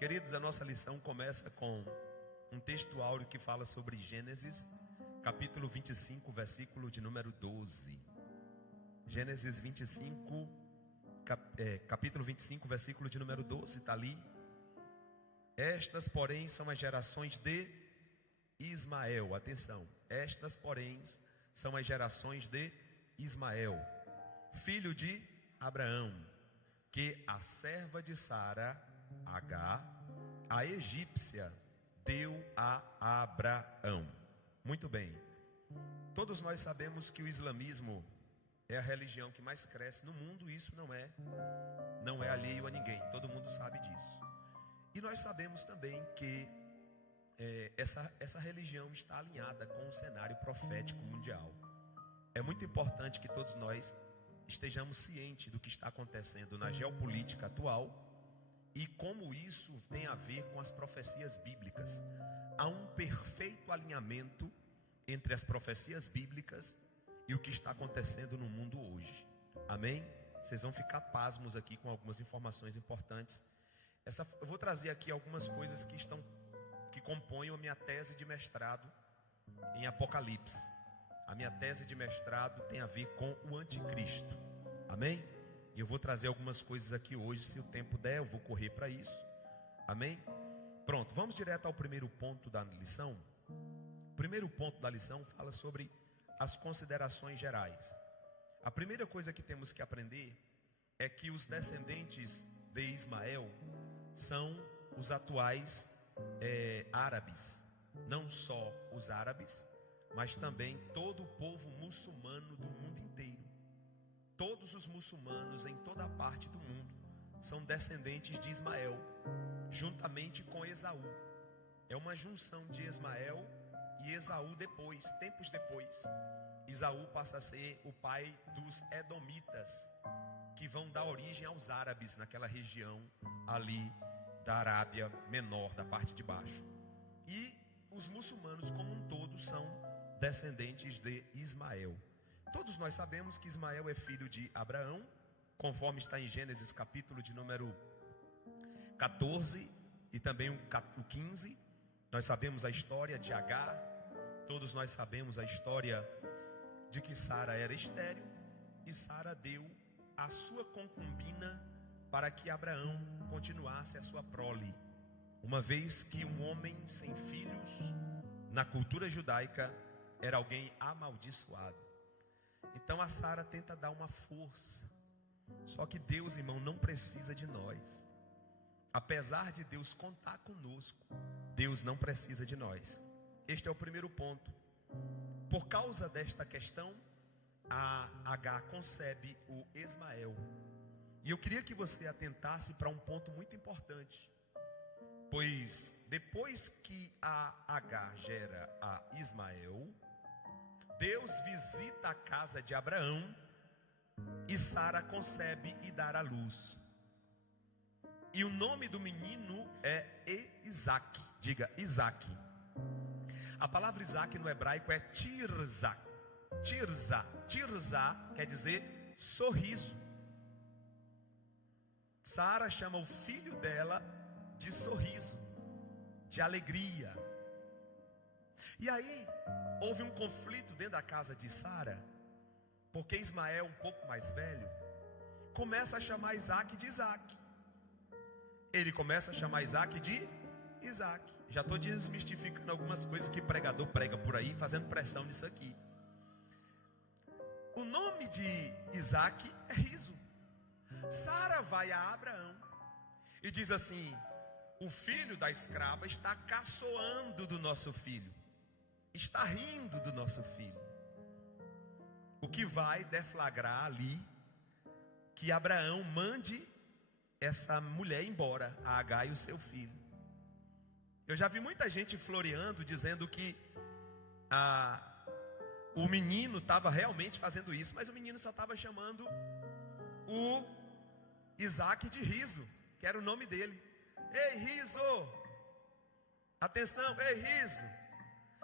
Queridos, a nossa lição começa com um texto áureo que fala sobre Gênesis, capítulo 25, versículo de número 12. Gênesis 25, capítulo 25, versículo de número 12, está ali. Estas, porém, são as gerações de Ismael. Atenção, estas, porém, são as gerações de Ismael, filho de Abraão, que a serva de Sara, Agar, a egípcia, deu a Abraão. Muito bem. Todos nós sabemos que o islamismo é a religião que mais cresce no mundo. Isso não é alheio a ninguém. Todo mundo sabe disso. E nós sabemos também que essa religião está alinhada com o cenário profético mundial. É muito importante que todos nós estejamos cientes do que está acontecendo na geopolítica atual e como isso tem a ver com as profecias bíblicas. Há um perfeito alinhamento entre as profecias bíblicas e o que está acontecendo no mundo hoje. Amém? Vocês vão ficar pasmos aqui com algumas informações importantes. Eu vou trazer aqui algumas coisas que compõem a minha tese de mestrado em Apocalipse. A minha tese de mestrado tem a ver com o anticristo. Amém? E eu vou trazer algumas coisas aqui hoje. Se o tempo der, eu vou correr para isso. Amém? Pronto, vamos direto ao primeiro ponto da lição. O primeiro ponto da lição fala sobre as considerações gerais. A primeira coisa que temos que aprender é que os descendentes de Ismael são os atuais árabes. Não só os árabes, mas também todo o povo muçulmano do mundo inteiro. Todos os muçulmanos em toda a parte do mundo são descendentes de Ismael, juntamente com Esaú. É uma junção de Ismael e Esaú depois, tempos depois. Esaú passa a ser o pai dos edomitas, que vão dar origem aos árabes naquela região ali da Arábia Menor, da parte de baixo. E os muçulmanos como um todo são descendentes de Ismael. Todos nós sabemos que Ismael é filho de Abraão, conforme está em Gênesis capítulo de número 14 e também o 15. Nós sabemos a história de Agar. Todos nós sabemos a história de que Sara era estéril e Sara deu a sua concubina para que Abraão continuasse a sua prole, uma vez que um homem sem filhos na cultura judaica era alguém amaldiçoado. Então a Sara tenta dar uma força. Só que Deus, irmão, não precisa de nós. Apesar de Deus contar conosco, Deus não precisa de nós. Este é o primeiro ponto. Por causa desta questão, a Agar concebe o Ismael. E eu queria que você atentasse para um ponto muito importante. Pois depois que a Agar gera a Ismael, Deus visita a casa de Abraão e Sara concebe e dá à luz. E o nome do menino é Isaac. Diga Isaac. A palavra Isaac no hebraico é Tirza. Tirza quer dizer sorriso. Sara chama o filho dela de sorriso, de alegria. E aí houve um conflito dentro da casa de Sara, porque Ismael, um pouco mais velho, começa a chamar Isaac de Isaac. Ele começa a chamar Isaac de Isaac. Já estou desmistificando algumas coisas que pregador prega por aí, fazendo pressão nisso aqui. O nome de Isaac é riso. Sara vai a Abraão e diz assim: o filho da escrava está caçoando do nosso filho, está rindo do nosso filho. O que vai deflagrar ali que Abraão mande essa mulher embora, a Agar e o seu filho. Eu já vi muita gente floreando, dizendo que o menino estava realmente fazendo isso, mas o menino só estava chamando o Isaac de Riso, que era o nome dele. Ei, Riso! Atenção, ei, Riso!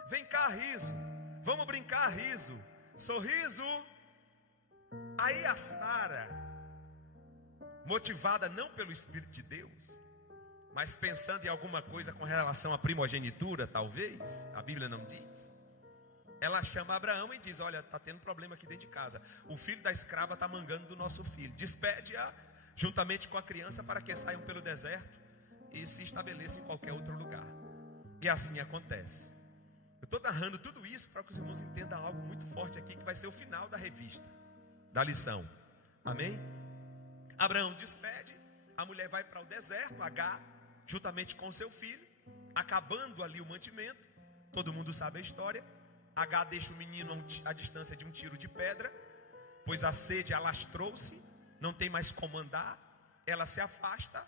Vem cá, Riso! Vamos brincar, Riso! Sorriso! Aí a Sara, motivada não pelo Espírito de Deus, mas pensando em alguma coisa com relação à primogenitura, talvez, a Bíblia não diz. Ela chama Abraão e diz: olha, está tendo problema aqui dentro de casa. O filho da escrava está mangando do nosso filho. Despede-a juntamente com a criança para que saiam pelo deserto e se estabeleçam em qualquer outro lugar. E assim acontece. Eu estou narrando tudo isso para que os irmãos entendam algo muito forte aqui, que vai ser o final da revista, da lição. Amém? Abraão despede, a mulher vai para o deserto, Agar, juntamente com seu filho, acabando ali o mantimento. Todo mundo sabe a história. Agar deixa o menino à distância de um tiro de pedra, pois a sede alastrou-se, não tem mais como andar. Ela se afasta,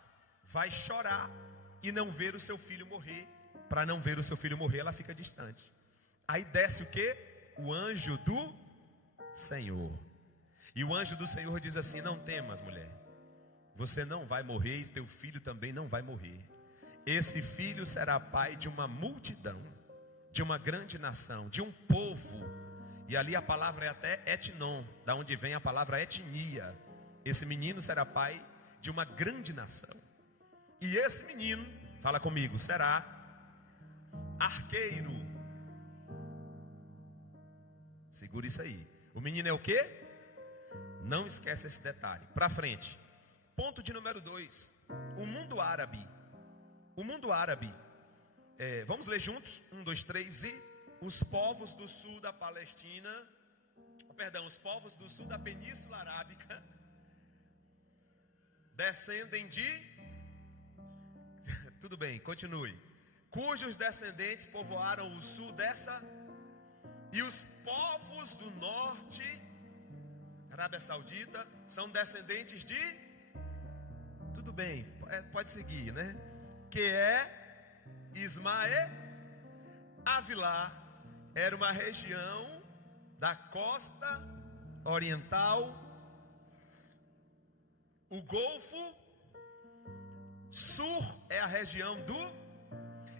vai chorar e não ver o seu filho morrer. Para não ver o seu filho morrer, ela fica distante. Aí desce o que? O anjo do Senhor. E o anjo do Senhor diz assim: não temas, mulher, você não vai morrer e teu filho também não vai morrer. Esse filho será pai de uma multidão, de uma grande nação, de um povo. E ali a palavra é até etnon, da onde vem a palavra etnia. Esse menino será pai de uma grande nação. E esse menino, fala comigo, será arqueiro. Segura isso aí. O menino é o quê? Não esquece esse detalhe. Para frente. Ponto de número 2. O mundo árabe. O mundo árabe. Vamos ler juntos? 1, 2, 3. E os povos do sul da Palestina, os povos do sul da Península Arábica descendem de... Tudo bem, continue. Cujos descendentes povoaram o sul dessa... E os povos do norte, Arábia Saudita, são descendentes de... Tudo bem, pode seguir, né? Que é Ismael. Avilá era uma região da costa oriental. O Golfo Sur é a região do...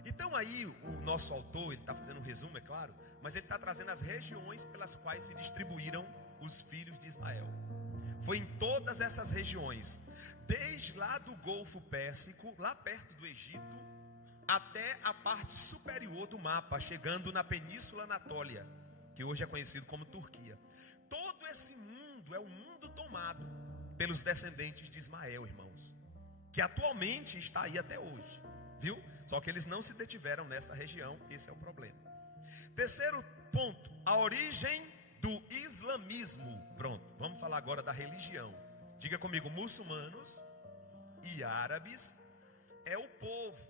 Então aí o nosso autor, ele está fazendo um resumo, é claro, mas ele está trazendo as regiões pelas quais se distribuíram os filhos de Ismael. Foi em todas essas regiões, desde lá do Golfo Pérsico, lá perto do Egito, até a parte superior do mapa, chegando na Península Anatólia, que hoje é conhecido como Turquia. Todo esse mundo é um mundo tomado pelos descendentes de Ismael, irmãos, que atualmente está aí até hoje, viu? Só que eles não se detiveram nesta região, esse é o problema. Terceiro ponto, a origem do islamismo. Pronto, vamos falar agora da religião. Diga comigo, muçulmanos e árabes é o povo,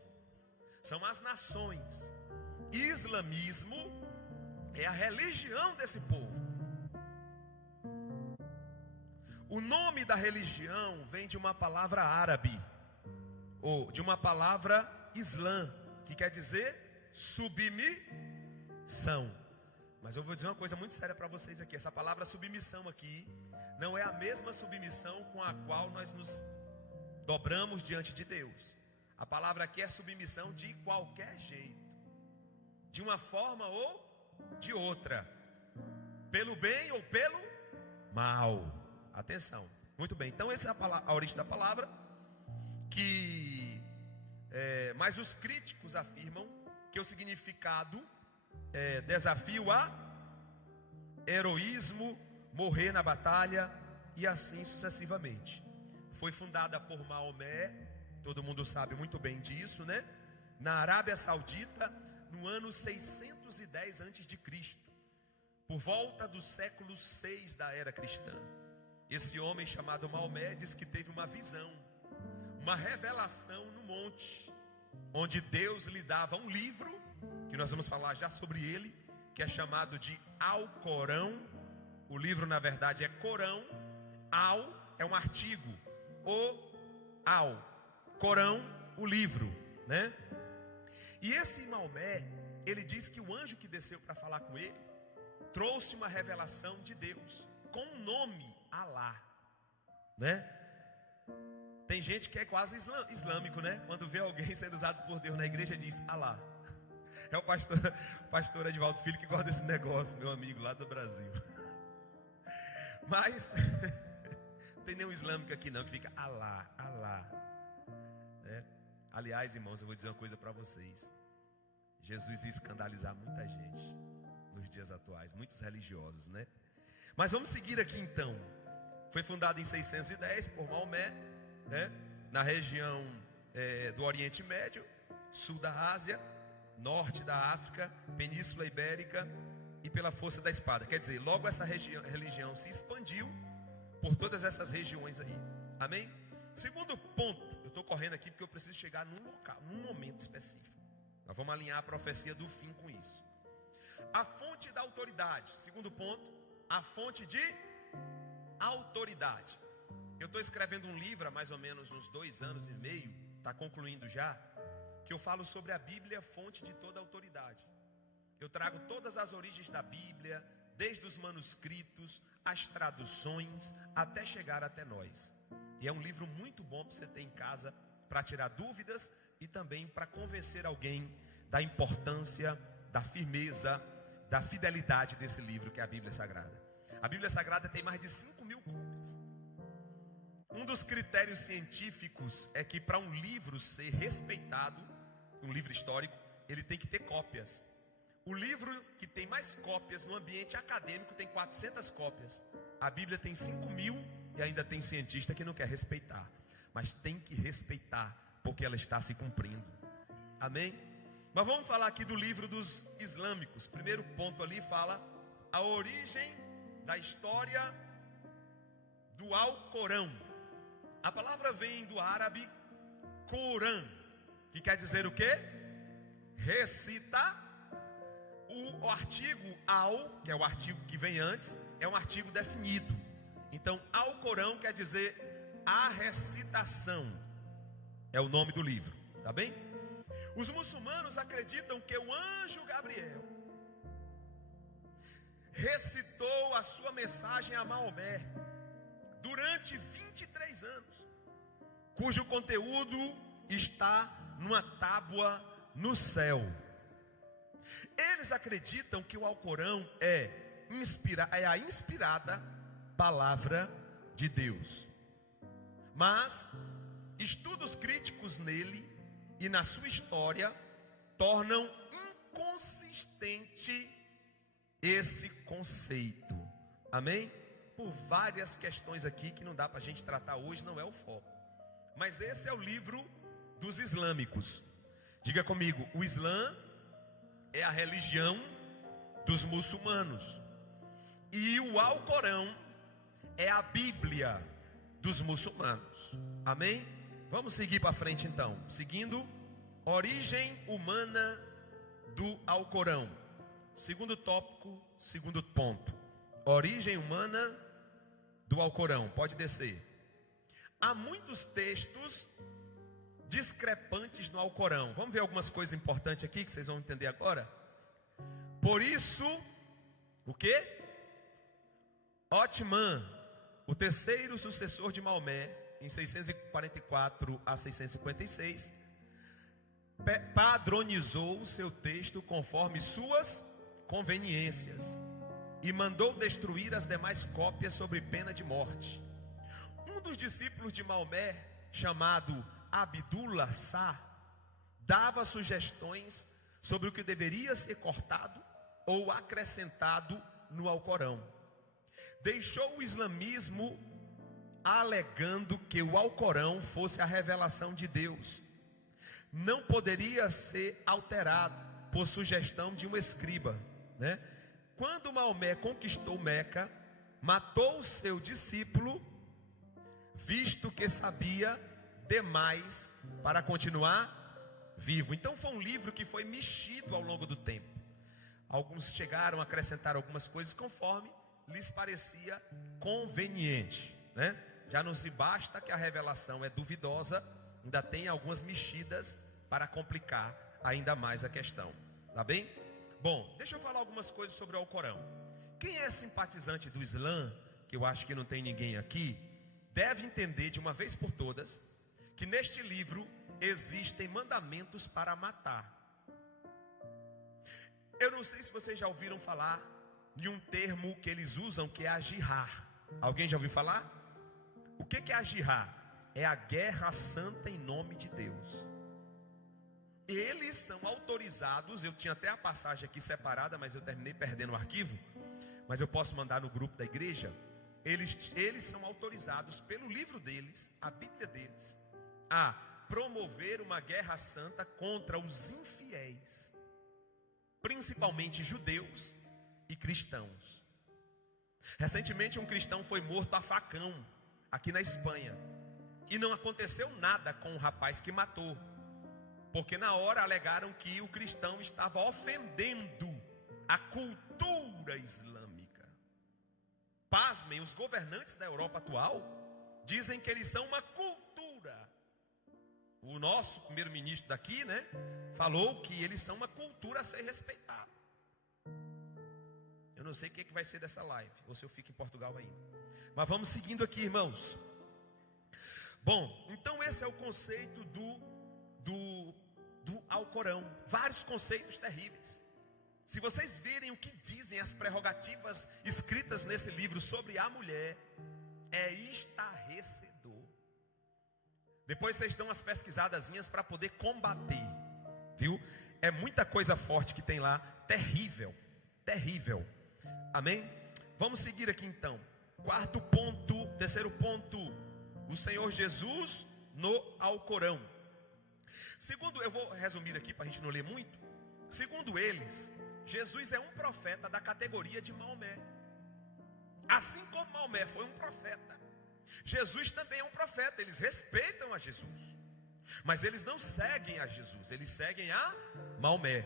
são as nações. Islamismo é a religião desse povo. O nome da religião vem de uma palavra árabe, ou de uma palavra Islã, que quer dizer submissão. Mas eu vou dizer uma coisa muito séria para vocês aqui. Essa palavra submissão aqui não é a mesma submissão com a qual nós nos dobramos diante de Deus. A palavra aqui é submissão de qualquer jeito, de uma forma ou de outra, pelo bem ou pelo mal. Atenção, muito bem. Então essa é a origem da palavra, mas os críticos afirmam que o significado é desafio a heroísmo, morrer na batalha e assim sucessivamente. Foi fundada por Maomé, todo mundo sabe muito bem disso, né? Na Arábia Saudita, no ano 610 a.C., por volta do século 6 da era cristã. Esse homem chamado Maomé diz que teve uma visão, uma revelação no monte, onde Deus lhe dava um livro, que nós vamos falar já sobre ele, que é chamado de Alcorão. O livro na verdade é Corão. Al é um artigo, Corão, o livro, né? E esse Maomé, ele diz que o anjo que desceu para falar com ele trouxe uma revelação de Deus com o nome Alá, né? Tem gente que é quase islâmico, né? Quando vê alguém sendo usado por Deus na igreja, diz Alá. É o pastor Edivaldo Filho que gosta desse negócio, meu amigo lá do Brasil. Mas não tem nenhum islâmico aqui não que fica Alá, Alá, né? Aliás, irmãos, eu vou dizer uma coisa para vocês. Jesus ia escandalizar muita gente nos dias atuais, muitos religiosos, né? Mas vamos seguir aqui então. Foi fundado em 610 por Maomé, né? Na região do Oriente Médio, sul da Ásia, norte da África, Península Ibérica e pela força da espada. Quer dizer, logo essa religião se expandiu por todas essas regiões aí. Amém? Segundo ponto, eu estou correndo aqui porque eu preciso chegar num local, num momento específico. Nós vamos alinhar a profecia do fim com isso. A fonte da autoridade. Segundo ponto, a fonte de autoridade. Eu estou escrevendo um livro há mais ou menos uns 2 anos e meio, está concluindo já, que eu falo sobre a Bíblia, fonte de toda autoridade. Eu trago todas as origens da Bíblia, desde os manuscritos, as traduções, até chegar até nós. E é um livro muito bom para você ter em casa, para tirar dúvidas e também para convencer alguém da importância, da firmeza, da fidelidade desse livro que é a Bíblia Sagrada. A Bíblia Sagrada tem mais de 5.000 cópias. Um dos critérios científicos é que para um livro ser respeitado, um livro histórico, ele tem que ter cópias. O livro que tem mais cópias no ambiente acadêmico tem 400 cópias. A Bíblia tem 5.000 e ainda tem cientista que não quer respeitar. Mas tem que respeitar, porque ela está se cumprindo. Amém? Mas vamos falar aqui do livro dos islâmicos. Primeiro ponto ali fala a origem da história do Alcorão. A palavra vem do árabe Corã, que quer dizer o quê? Recita. O artigo al, que é o artigo que vem antes, é um artigo definido. Então, Alcorão quer dizer a recitação. É o nome do livro, tá bem? Os muçulmanos acreditam que o anjo Gabriel recitou a sua mensagem a Maomé durante 23 anos, cujo conteúdo está numa tábua no céu. Eles acreditam que o Alcorão é a inspirada palavra de Deus. Mas estudos críticos nele e na sua história tornam inconsistente esse conceito. Amém? Por várias questões aqui que não dá para a gente tratar hoje, não é o foco. Mas esse é o livro dos islâmicos. Diga comigo, o Islã é a religião dos muçulmanos. E o Alcorão é a Bíblia dos muçulmanos. Amém? Vamos seguir para frente então. Seguindo, origem humana do Alcorão. Segundo tópico, segundo ponto. Origem humana do Alcorão. Pode descer. Há muitos textos discrepantes no Alcorão. Vamos ver algumas coisas importantes aqui que vocês vão entender agora. Por isso, o quê? Otmã, o terceiro sucessor de Maomé, em 644 a 656, padronizou o seu texto conforme suas conveniências e mandou destruir as demais cópias sob pena de morte. Um dos discípulos de Maomé, chamado Abdullah Sá, dava sugestões sobre o que deveria ser cortado ou acrescentado no Alcorão. Deixou o islamismo alegando que o Alcorão fosse a revelação de Deus. Não poderia ser alterado por sugestão de um escriba, né? Quando Maomé conquistou Meca, matou o seu discípulo, visto que sabia demais para continuar vivo. Então foi um livro que foi mexido ao longo do tempo. Alguns chegaram a acrescentar algumas coisas conforme lhes parecia conveniente, né? Já não se basta que a revelação é duvidosa, ainda tem algumas mexidas para complicar ainda mais a questão, tá bem? Bom, deixa eu falar algumas coisas sobre o Alcorão. Quem é simpatizante do Islã, que eu acho que não tem ninguém aqui, deve entender de uma vez por todas que neste livro existem mandamentos para matar. Eu não sei se vocês já ouviram falar de um termo que eles usam, que é a jihad. Alguém já ouviu falar? O que é a jihad? É a guerra santa em nome de Deus. eles são autorizados. Eu tinha até a passagem aqui separada, mas eu terminei perdendo o arquivo, mas eu posso mandar no grupo da igreja. Eles são autorizados pelo livro deles, a Bíblia deles, a promover uma guerra santa contra os infiéis, principalmente judeus e cristãos. Recentemente um cristão foi morto a facão aqui na Espanha, e não aconteceu nada com o rapaz que matou, porque na hora alegaram que o cristão estava ofendendo a cultura islâmica. Pasmem, os governantes da Europa atual dizem que eles são uma cultura. O nosso primeiro-ministro daqui, falou que eles são uma cultura a ser respeitada. Eu não sei o que vai ser dessa live, ou se eu fico em Portugal ainda. Mas vamos seguindo aqui, irmãos. Bom, então esse é o conceito do Alcorão. Vários conceitos terríveis. Se vocês virem o que dizem as prerrogativas escritas nesse livro sobre a mulher, é estarrecedor. Depois vocês dão umas pesquisadazinhas para poder combater, viu? É muita coisa forte que tem lá, terrível, terrível. Amém? Vamos seguir aqui então. Terceiro ponto, o Senhor Jesus no Alcorão. Segundo, eu vou resumir aqui para a gente não ler muito. Segundo eles, Jesus é um profeta da categoria de Maomé. Assim como Maomé foi um profeta, Jesus também é um profeta. Eles respeitam a Jesus, mas eles não seguem a Jesus, eles seguem a Maomé,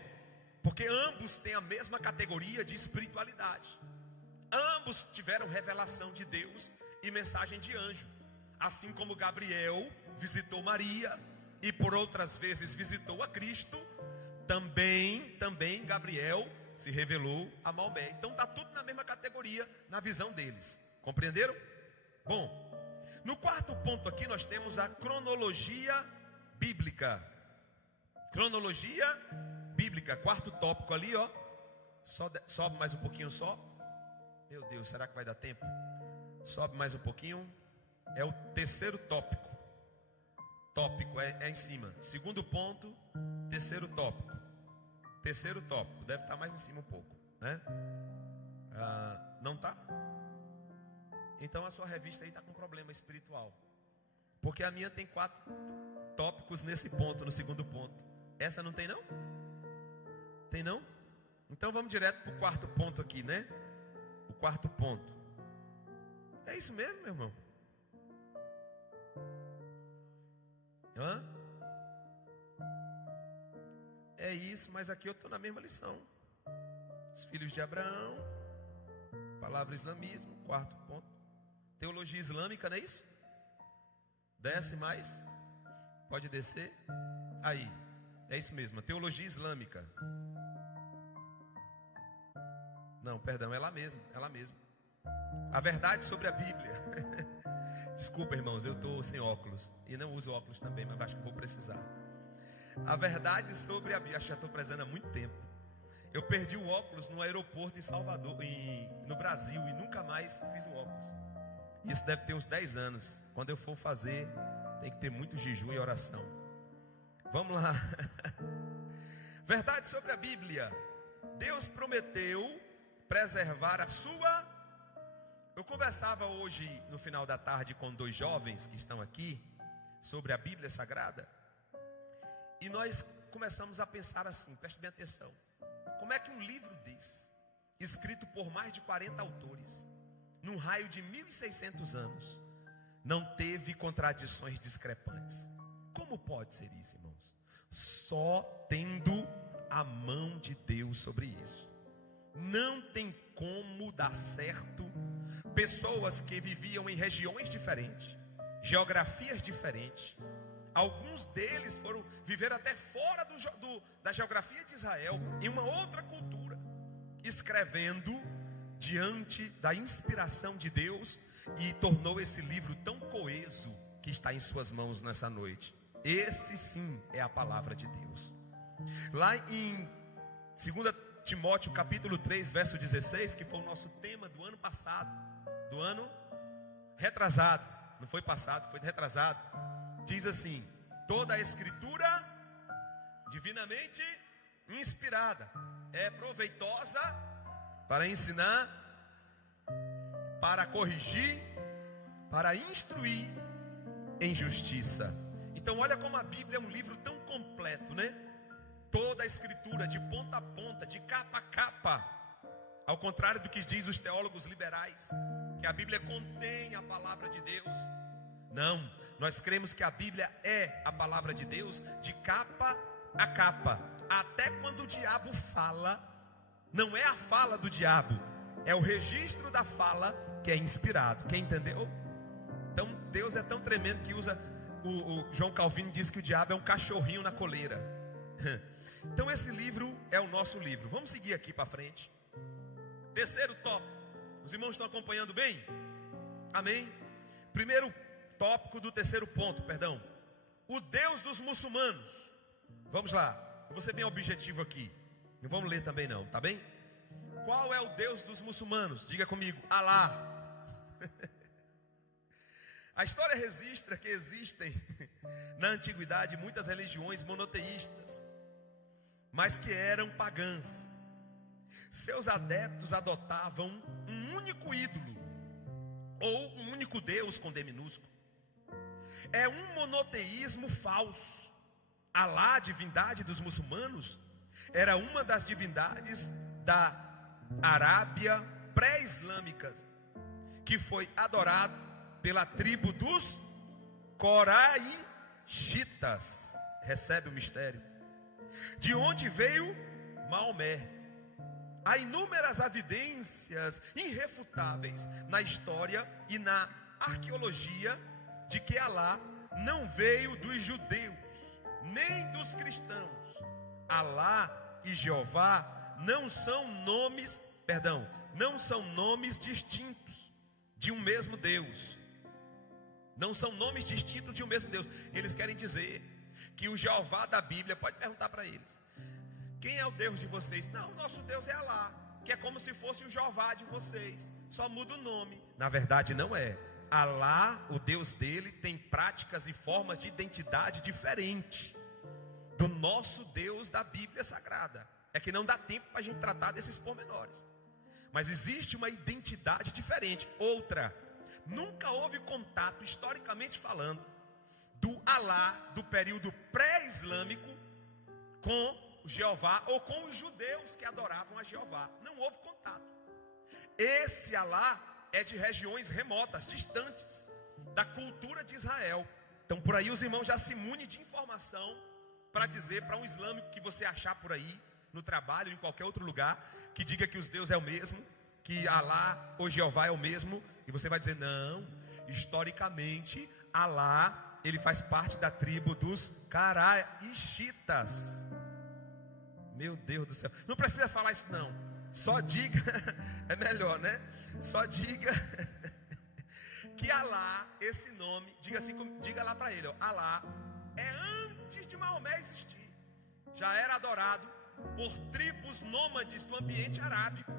porque ambos têm a mesma categoria de espiritualidade. Ambos tiveram revelação de Deus e mensagem de anjo. Assim como Gabriel visitou Maria e por outras vezes visitou a Cristo, também Gabriel se revelou a Maomé. Então está tudo na mesma categoria na visão deles. Compreenderam? Bom, no quarto ponto aqui nós temos a cronologia bíblica. Cronologia bíblica, quarto tópico ali, ó. Sobe mais um pouquinho só. Meu Deus, será que vai dar tempo? Sobe mais um pouquinho. É o terceiro tópico. Tópico é em cima. Segundo ponto, terceiro tópico. Terceiro tópico, deve estar mais em cima um pouco, né? Não está? Então a sua revista aí está com problema espiritual, porque a minha tem 4 tópicos nesse ponto, no segundo ponto. Essa não tem não? Tem não? Então vamos direto para o quarto ponto aqui, né? O quarto ponto. É isso mesmo, meu irmão? É isso, mas aqui eu estou na mesma lição. Os filhos de Abraão, palavra islamismo, quarto ponto. Teologia islâmica, não é isso? Desce mais. Pode descer. Aí, é isso mesmo, teologia islâmica. Não, perdão, é lá mesmo, é lá mesmo. A verdade sobre a Bíblia. Desculpa, irmãos, eu estou sem óculos e não uso óculos também, mas acho que vou precisar. A verdade sobre a Bíblia. Acho que já estou precisando há muito tempo. Eu perdi o óculos no aeroporto em Salvador, no Brasil, e nunca mais fiz o óculos. Isso deve ter uns 10 anos. Quando eu for fazer, tem que ter muito jejum e oração. Vamos lá. Verdade sobre a Bíblia. Deus prometeu preservar a sua. Eu conversava hoje no final da tarde com 2 jovens que estão aqui sobre a Bíblia Sagrada. E nós começamos a pensar assim, preste bem atenção. Como é que um livro desse, escrito por mais de 40 autores, num raio de 1600 anos, não teve contradições discrepantes? Como pode ser isso, irmãos? Só tendo a mão de Deus sobre isso. Não tem como dar certo. Pessoas que viviam em regiões diferentes, geografias diferentes. Alguns deles foram viver até fora da geografia de Israel, em uma outra cultura, escrevendo diante da inspiração de Deus, e tornou esse livro tão coeso que está em suas mãos nessa noite. Esse sim é a palavra de Deus. Lá em 2 Timóteo capítulo 3, verso 16, que foi o nosso tema do ano passado, do ano retrasado, não foi passado, foi retrasado. Diz assim: toda a escritura divinamente inspirada, é proveitosa para ensinar, para corrigir, para instruir em justiça. Então olha como a Bíblia é um livro tão completo, né? Toda a escritura, de ponta a ponta, de capa a capa. Ao contrário do que diz os teólogos liberais, que a Bíblia contém a palavra de Deus. Não, nós cremos que a Bíblia é a palavra de Deus de capa a capa. Até quando o diabo fala, não é a fala do diabo, é o registro da fala que é inspirado. Quem entendeu? Então Deus é tão tremendo que usa, o João Calvino diz que o diabo é um cachorrinho na coleira. Então esse livro é o nosso livro. Vamos seguir aqui para frente. Terceiro tópico. Os irmãos estão acompanhando bem? Amém? Primeiro tópico do terceiro ponto, perdão. O Deus dos muçulmanos. Vamos lá. Eu vou ser bem objetivo aqui. Não vamos ler também não, tá bem? Qual é o Deus dos muçulmanos? Diga comigo, Alá. A história registra que existem na antiguidade muitas religiões monoteístas, mas que eram pagãs. Seus adeptos adotavam um único ídolo, ou um único Deus com D minúsculo. É um monoteísmo falso. Alá, divindade dos muçulmanos, era uma das divindades da Arábia pré-islâmica, que foi adorada pela tribo dos Coraixitas. Recebe o mistério. De onde veio Maomé. Há inúmeras evidências irrefutáveis na história e na arqueologia de que Alá não veio dos judeus, nem dos cristãos. Alá e Jeová não são nomes distintos de um mesmo Deus. Não são nomes distintos de um mesmo Deus. Eles querem dizer que o Jeová da Bíblia, pode perguntar para eles: quem é o Deus de vocês? Não, o nosso Deus é Alá, que é como se fosse o Jeová de vocês, só muda o nome. Na verdade não é. Alá, o Deus dele, tem práticas e formas de identidade diferentes do nosso Deus da Bíblia Sagrada. É que não dá tempo para a gente tratar desses pormenores, mas existe uma identidade diferente. Outra, nunca houve contato, historicamente falando, do Alá do período pré-islâmico com o Jeová ou com os judeus que adoravam a Jeová. Não houve contato. Esse Alá é de regiões remotas, distantes da cultura de Israel. Então por aí os irmãos já se munem de informação para dizer para um islâmico que você achar por aí, no trabalho, em qualquer outro lugar, que diga que os deuses é o mesmo, que Alá ou Jeová é o mesmo, e você vai dizer: não, historicamente Alá, ele faz parte da tribo dos Coraixitas. Meu Deus do céu, não precisa falar isso não, só diga, é melhor, né? Só diga que Alá, esse nome, diga assim, diga lá para ele, ó, Alá é antes de Maomé existir, já era adorado por tribos nômades do ambiente arábico.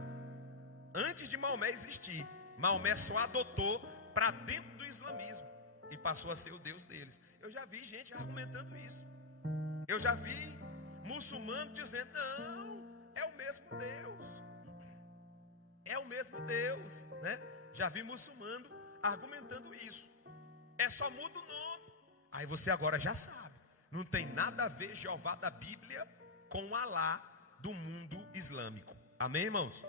Antes de Maomé existir, Maomé só adotou para dentro do islamismo e passou a ser o Deus deles. Eu já vi gente argumentando isso. Eu já vi muçulmano dizendo: não, é o mesmo Deus. É o mesmo Deus, né? Já vi muçulmano argumentando isso. É só muda o nome. Aí você agora já sabe. Não tem nada a ver Jeová da Bíblia com o Alá do mundo islâmico. Amém, irmãos?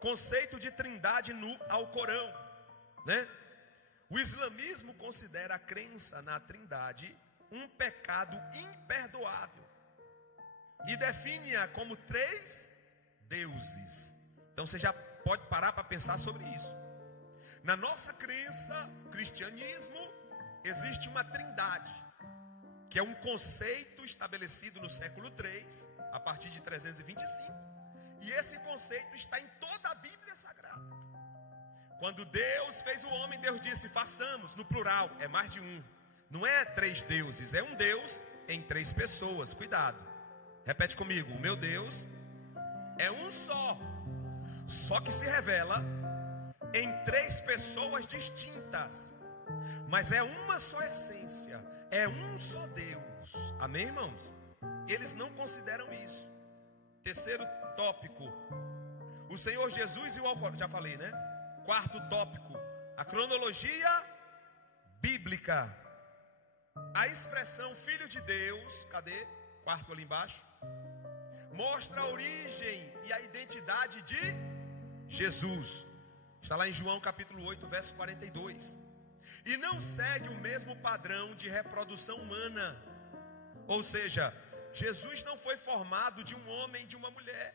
Conceito de trindade no Alcorão, né? O islamismo considera a crença na trindade um pecado imperdoável e define-a como 3 deuses. Então você já pode parar para pensar sobre isso. Na nossa crença, cristianismo, existe uma trindade, que é um conceito estabelecido no século 3, a partir de 325. E esse conceito está em toda a Bíblia Sagrada. Quando Deus fez o homem, Deus disse: façamos, no plural, é mais de um. Não é 3 deuses, é um Deus em 3 pessoas. Cuidado, repete comigo: o meu Deus é um só, só que se revela em 3 pessoas distintas, mas é uma só essência, é um só Deus. Amém, irmãos? Eles não consideram isso. Terceiro tópico, o Senhor Jesus e o alcoolismo. Já falei, né? Quarto tópico, a cronologia bíblica. A expressão Filho de Deus, cadê? Quarto ali embaixo. Mostra a origem e a identidade de Jesus. Está lá em João capítulo 8, verso 42. E não segue o mesmo padrão de reprodução humana. Ou seja, Jesus não foi formado de um homem e de uma mulher.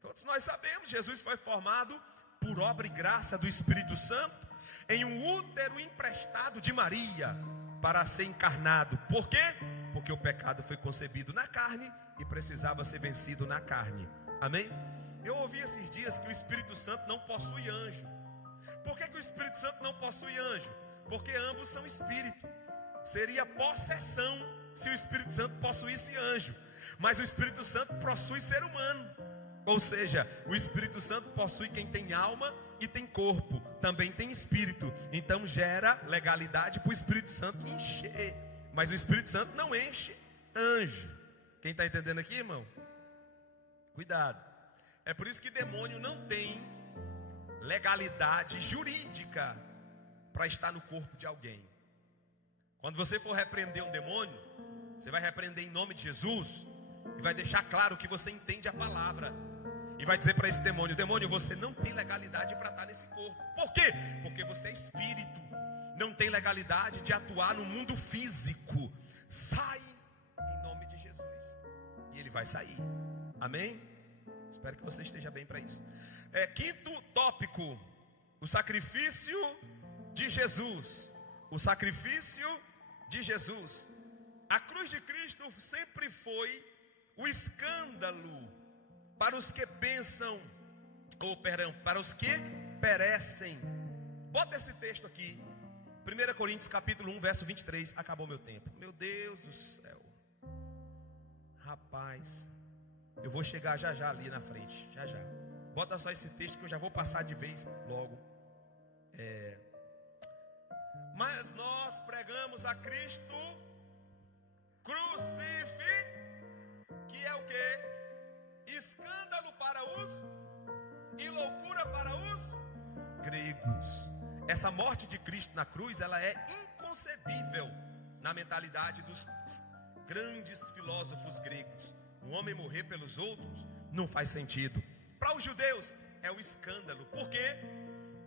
Todos nós sabemos, Jesus foi formado por obra e graça do Espírito Santo em um útero emprestado de Maria para ser encarnado. Por quê? Porque o pecado foi concebido na carne e precisava ser vencido na carne. Amém? Eu ouvi esses dias que o Espírito Santo não possui anjo. Por que o Espírito Santo não possui anjo? Porque ambos são espírito. Seria possessão se o Espírito Santo possuísse anjo. Mas o Espírito Santo possui ser humano. Ou seja, o Espírito Santo possui quem tem alma e tem corpo, também tem espírito. Então gera legalidade para o Espírito Santo encher. Mas o Espírito Santo não enche anjo. Quem está entendendo aqui, irmão? Cuidado. É por isso que demônio não tem legalidade jurídica para estar no corpo de alguém. Quando você for repreender um demônio, você vai repreender em nome de Jesus e vai deixar claro que você entende a palavra. E vai dizer para esse demônio: demônio, você não tem legalidade para estar nesse corpo. Por quê? Porque você é espírito. Não tem legalidade de atuar no mundo físico. Sai em nome de Jesus. E ele vai sair. Amém? Espero que você esteja bem para isso. Quinto tópico: o sacrifício de Jesus. O sacrifício de Jesus. A cruz de Cristo sempre foi o escândalo para os que pensam, para os que perecem. Bota esse texto aqui, 1 Coríntios capítulo 1, verso 23. Acabou meu tempo. Meu Deus do céu. Rapaz, eu vou chegar já já ali na frente, já já. Bota só esse texto que eu já vou passar de vez logo. Mas nós pregamos a Cristo crucificado, que é o quê? Escândalo para os e loucura para os gregos. Essa morte de Cristo na cruz, ela é inconcebível na mentalidade dos grandes filósofos gregos. Um homem morrer pelos outros não faz sentido. Para os judeus é o escândalo. Por quê?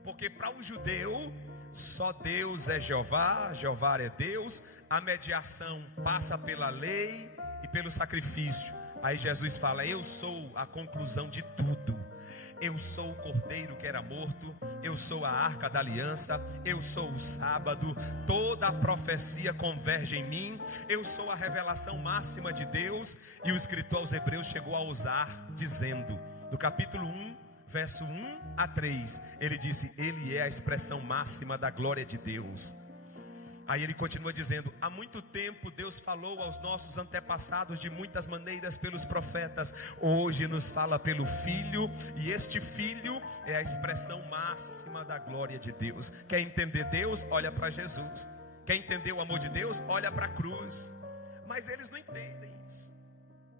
Porque para o judeu só Deus é Jeová, Jeová é Deus. A mediação passa pela lei e pelo sacrifício. Aí Jesus fala: eu sou a conclusão de tudo. Eu sou o cordeiro que era morto. Eu sou a arca da aliança. Eu sou o sábado. Toda a profecia converge em mim. Eu sou a revelação máxima de Deus. E o escritor aos Hebreus chegou a ousar dizendo, no capítulo 1, verso 1 a 3, ele disse: ele é a expressão máxima da glória de Deus. Aí ele continua dizendo: há muito tempo Deus falou aos nossos antepassados de muitas maneiras pelos profetas. Hoje nos fala pelo Filho, e este Filho é a expressão máxima da glória de Deus. Quer entender Deus? Olha para Jesus. Quer entender o amor de Deus? Olha para a cruz. Mas eles não entendem isso.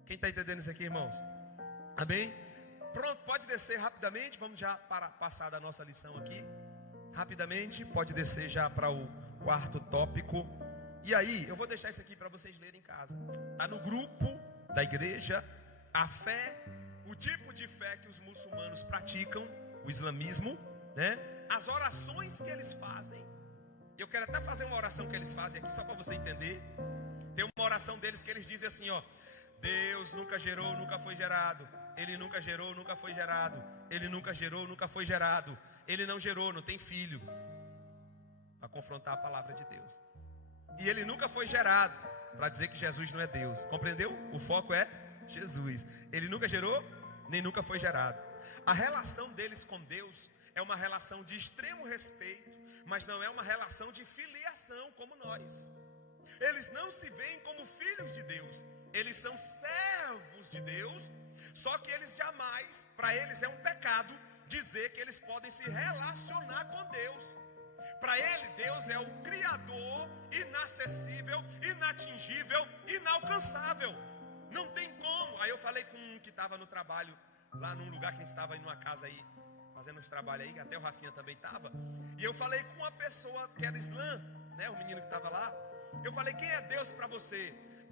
Quem está entendendo isso aqui, irmãos? Amém? Pronto, pode descer rapidamente. Vamos já para passar da nossa lição aqui. Rapidamente, pode descer já para o quarto tópico. E aí, eu vou deixar isso aqui para vocês lerem em casa. Está no grupo da igreja. A fé, o tipo de fé que os muçulmanos praticam, o islamismo, né? As orações que eles fazem. Eu quero até fazer uma oração que eles fazem aqui, só para você entender. Tem uma oração deles que eles dizem assim, ó: Deus nunca gerou, nunca foi gerado. Ele nunca gerou, nunca foi gerado. Ele nunca gerou, nunca foi gerado. Ele não gerou, não tem filho. Para confrontar a palavra de Deus. E ele nunca foi gerado, para dizer que Jesus não é Deus. Compreendeu? O foco é Jesus. Ele nunca gerou, nem nunca foi gerado. A relação deles com Deus é uma relação de extremo respeito, mas não é uma relação de filiação como nós. Eles não se veem como filhos de Deus. Eles são servos de Deus. Só que eles jamais, para eles é um pecado dizer que eles podem se relacionar com Deus. Para ele, Deus é o Criador, inacessível, inatingível, inalcançável. Não tem como. Aí eu falei com um que estava no trabalho, lá num lugar que a gente estava em uma casa aí, fazendo uns trabalhos aí, até o Rafinha também estava. E eu falei com uma pessoa que era islã, né, o menino que estava lá. Eu falei, quem é Deus para você?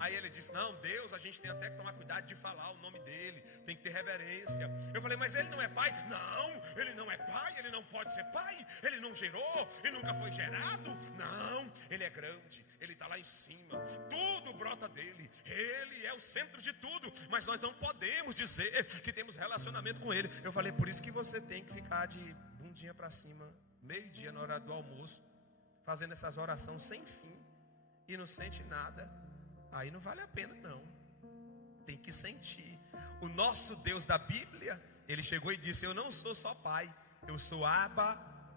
Aí ele disse, não, Deus, a gente tem até que tomar cuidado de falar o nome dele, tem que ter reverência. Eu falei, mas ele não é pai? Não, ele não é pai, ele não pode ser pai, ele não gerou e nunca foi gerado. Não, ele é grande, ele está lá em cima, tudo brota dele, ele é o centro de tudo, mas nós não podemos dizer que temos relacionamento com ele. Eu falei, por isso que você tem que ficar de bundinha para cima, meio-dia na hora do almoço, fazendo essas orações sem fim e não sente nada. Aí não vale a pena não. Tem que sentir. O nosso Deus da Bíblia, ele chegou e disse, eu não sou só pai, eu sou Abba,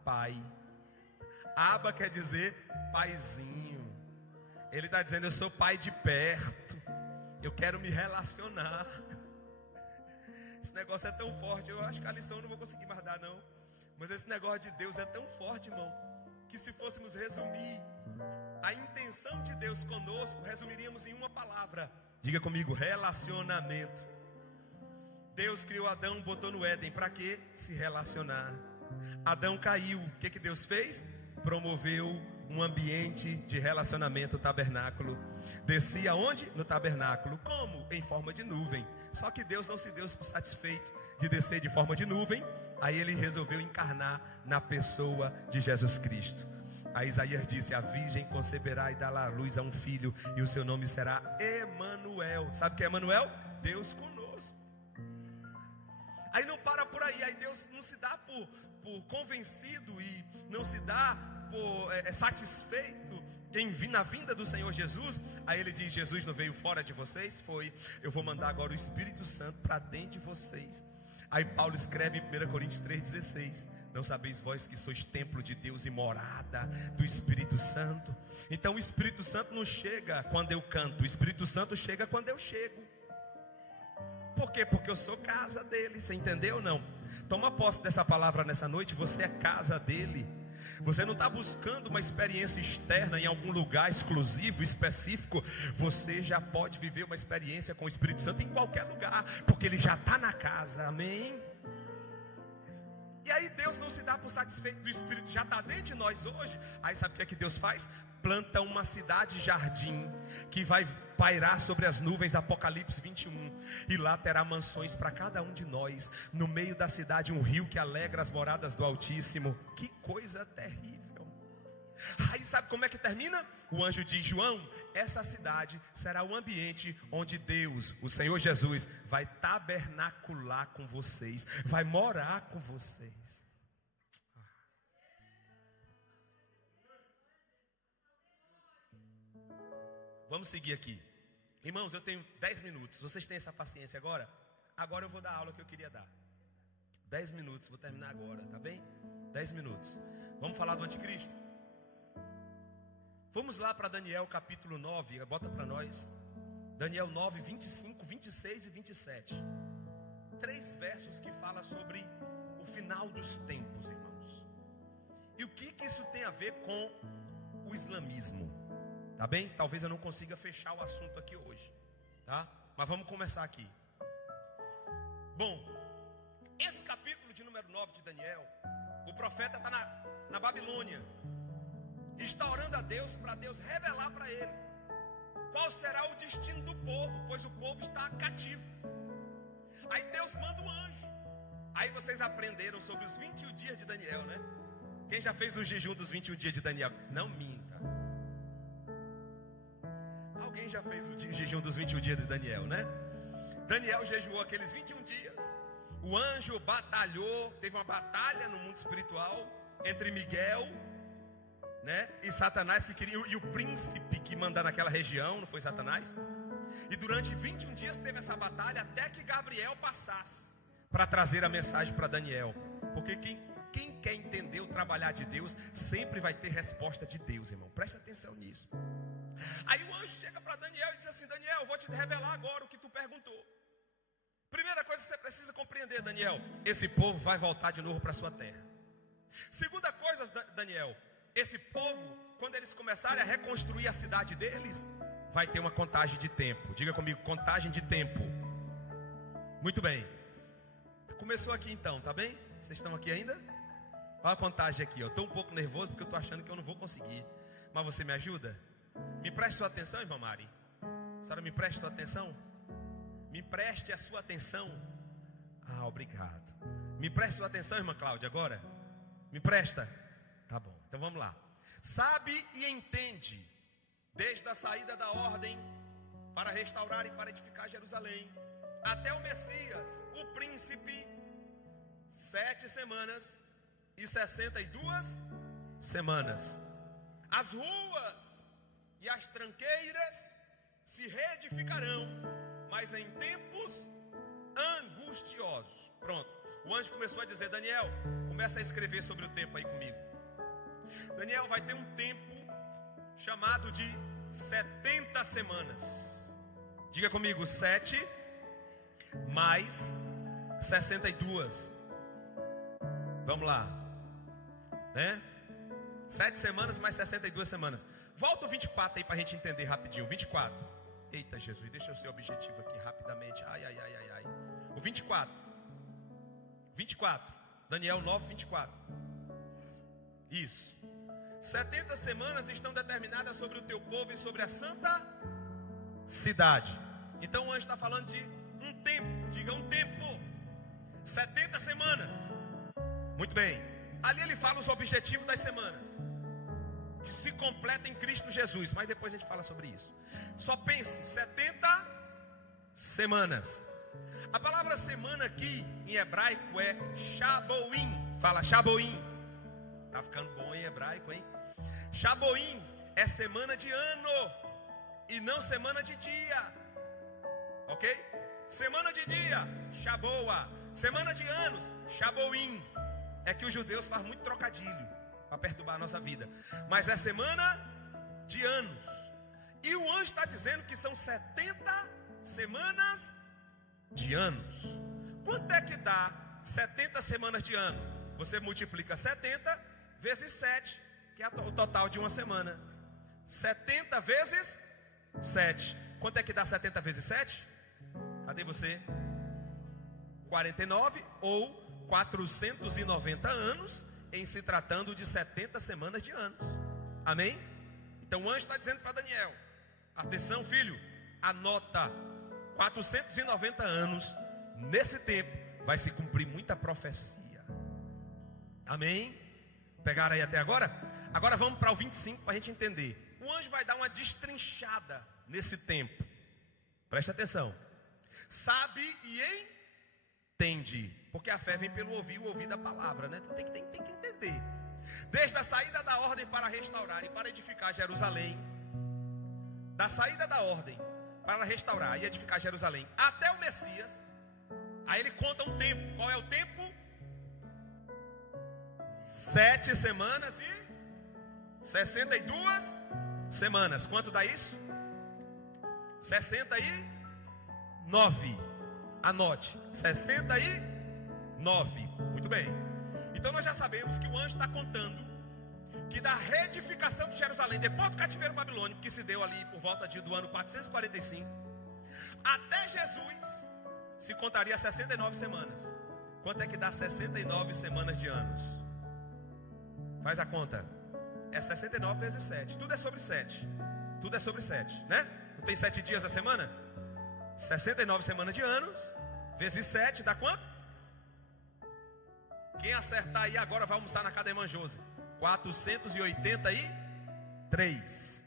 pai. Abba quer dizer paizinho. Ele está dizendo, eu sou pai de perto, eu quero me relacionar. Esse negócio é tão forte. Eu acho que a lição eu não vou conseguir mais dar não. Mas esse negócio de Deus é tão forte, irmão, que se fôssemos resumir a intenção de Deus conosco, resumiríamos em uma palavra. Diga comigo, relacionamento. Deus criou Adão, botou no Éden, para quê? Se relacionar. Adão caiu, o que Deus fez? Promoveu um ambiente de relacionamento, o tabernáculo. Descia onde? No tabernáculo. Como? Em forma de nuvem. Só que Deus não se deu satisfeito de descer de forma de nuvem. Aí ele resolveu encarnar na pessoa de Jesus Cristo. Aí Isaías disse, a virgem conceberá e dará à luz a um filho, e o seu nome será Emanuel. Sabe o que é Emanuel? Deus conosco. Aí não para por aí. Aí Deus não se dá por convencido e não se dá por satisfeito na vinda do Senhor Jesus. Aí ele diz, Jesus não veio fora de vocês? Foi. Eu vou mandar agora o Espírito Santo para dentro de vocês. Aí Paulo escreve em 1 Coríntios 3,16, não sabeis vós que sois templo de Deus e morada do Espírito Santo? Então o Espírito Santo não chega quando eu canto, o Espírito Santo chega quando eu chego. Por quê? Porque eu sou casa dele, você entendeu ou não? Toma posse dessa palavra nessa noite, você é casa dele. Você não está buscando uma experiência externa em algum lugar exclusivo, específico. Você já pode viver uma experiência com o Espírito Santo em qualquer lugar, porque ele já está na casa, amém? E aí Deus não se dá por satisfeito do Espírito, já está dentro de nós hoje. Aí sabe o que Deus faz? Planta uma cidade-jardim que vai pairar sobre as nuvens, Apocalipse 21. E lá terá mansões para cada um de nós. No meio da cidade um rio que alegra as moradas do Altíssimo. Que coisa terrível. Aí sabe como é que termina? O anjo diz, João, essa cidade será o ambiente onde Deus, o Senhor Jesus, vai tabernacular com vocês, vai morar com vocês. Vamos seguir aqui. Irmãos, eu tenho 10 minutos. Vocês têm essa paciência agora? Agora eu vou dar a aula que eu queria dar. 10 minutos, vou terminar agora, tá bem? 10 minutos. Vamos falar do anticristo? Vamos lá para Daniel capítulo 9, bota para nós. Daniel 9, 25, 26 e 27. 3 versos que falam sobre o final dos tempos, irmãos. E o que isso tem a ver com o islamismo? Tá bem? Talvez eu não consiga fechar o assunto aqui hoje, tá? Mas vamos começar aqui. Bom, esse capítulo de número 9 de Daniel, o profeta está na Babilônia, está orando a Deus para Deus revelar para ele qual será o destino do povo, pois o povo está cativo. Aí Deus manda um anjo. Aí vocês aprenderam sobre os 21 dias de Daniel, né? Quem já fez o jejum dos 21 dias de Daniel? Não minta. Alguém já fez o jejum dos 21 dias de Daniel, né? Daniel jejuou aqueles 21 dias. O anjo batalhou, teve uma batalha no mundo espiritual entre Miguel, né, e Satanás, que queria, e o príncipe que manda naquela região, não foi Satanás? E durante 21 dias teve essa batalha até que Gabriel passasse para trazer a mensagem para Daniel. Porque quem quer entender o trabalhar de Deus sempre vai ter resposta de Deus, irmão. Presta atenção nisso. Aí o anjo chega para Daniel e diz assim: Daniel, eu vou te revelar agora o que tu perguntou. Primeira coisa que você precisa compreender, Daniel: esse povo vai voltar de novo para sua terra. Segunda coisa, Daniel: esse povo, quando eles começarem a reconstruir a cidade deles, vai ter uma contagem de tempo. Diga comigo, contagem de tempo. Muito bem. Começou aqui então, tá bem? Vocês estão aqui ainda? Olha a contagem aqui, eu estou um pouco nervoso porque eu estou achando que eu não vou conseguir. Mas você me ajuda? Me preste sua atenção, irmã Mari. A senhora me preste sua atenção? Me preste a sua atenção. Ah, obrigado. Me preste sua atenção, irmã Cláudia, agora? Me presta? Tá bom, então vamos lá. Sabe e entende, desde a saída da ordem para restaurar e para edificar Jerusalém, até o Messias, o príncipe, 7 semanas e 62 semanas. As ruas e as tranqueiras se reedificarão, mas em tempos angustiosos. Pronto, o anjo começou a dizer: Daniel, começa a escrever sobre o tempo aí comigo. Daniel vai ter um tempo chamado de 70 semanas. Diga comigo, 7 mais 62. Vamos lá, né? 7 semanas mais 62 semanas. Volta o 24 aí para a gente entender rapidinho. 24. Eita Jesus, deixa eu ser objetivo aqui rapidamente. Ai. O 24. Daniel 9, 24. Isso. 70 semanas estão determinadas sobre o teu povo e sobre a santa cidade. Então o anjo está falando de um tempo. Diga um tempo. 70 semanas. Muito bem. Ali ele fala os objetivos das semanas, que se completa em Cristo Jesus. Mas depois a gente fala sobre isso. Só pense, 70 semanas. A palavra semana aqui em hebraico é Shaboim. Fala Shaboim. Tá ficando bom em hebraico, hein? Shaboim é semana de ano e não semana de dia. Ok? Semana de dia, Shaboa. Semana de anos, Shaboim. É que os judeus fazem muito trocadilho para perturbar a nossa vida. Mas é semana de anos. E o anjo está dizendo que são 70 semanas de anos. Quanto é que dá 70 semanas de ano? Você multiplica 70 vezes 7, que é o total de uma semana. 70 vezes 7. Quanto é que dá 70 vezes 7? Cadê você? 49 ou 490 anos, em se tratando de 70 semanas de anos. Amém? Então o anjo está dizendo para Daniel: atenção, filho, anota 490 anos. Nesse tempo vai se cumprir muita profecia. Amém? Pegaram aí até agora? Agora vamos para o 25 para a gente entender. O anjo vai dar uma destrinchada nesse tempo. Presta atenção. Sabe e entende, porque a fé vem pelo ouvir, o ouvir da palavra, né? Então tem que entender. Desde a saída da ordem para restaurar e para edificar Jerusalém, da saída da ordem para restaurar e edificar Jerusalém até o Messias, aí ele conta um tempo. Qual é o tempo? 7 semanas e 62 semanas. Quanto dá isso? 69. Anote, 69. Muito bem. Então nós já sabemos que o anjo está contando que da reedificação de Jerusalém, depois do cativeiro babilônico, que se deu ali por volta do ano 445, até Jesus, se contaria 69 semanas. Quanto é que dá 69 semanas de anos? Faz a conta. É 69 vezes 7. Tudo é sobre 7. Tudo é sobre 7, né? Não tem 7 dias a semana? 69 semanas de anos vezes 7 dá quanto? Quem acertar aí agora vai almoçar na casa da irmã Josi. 483.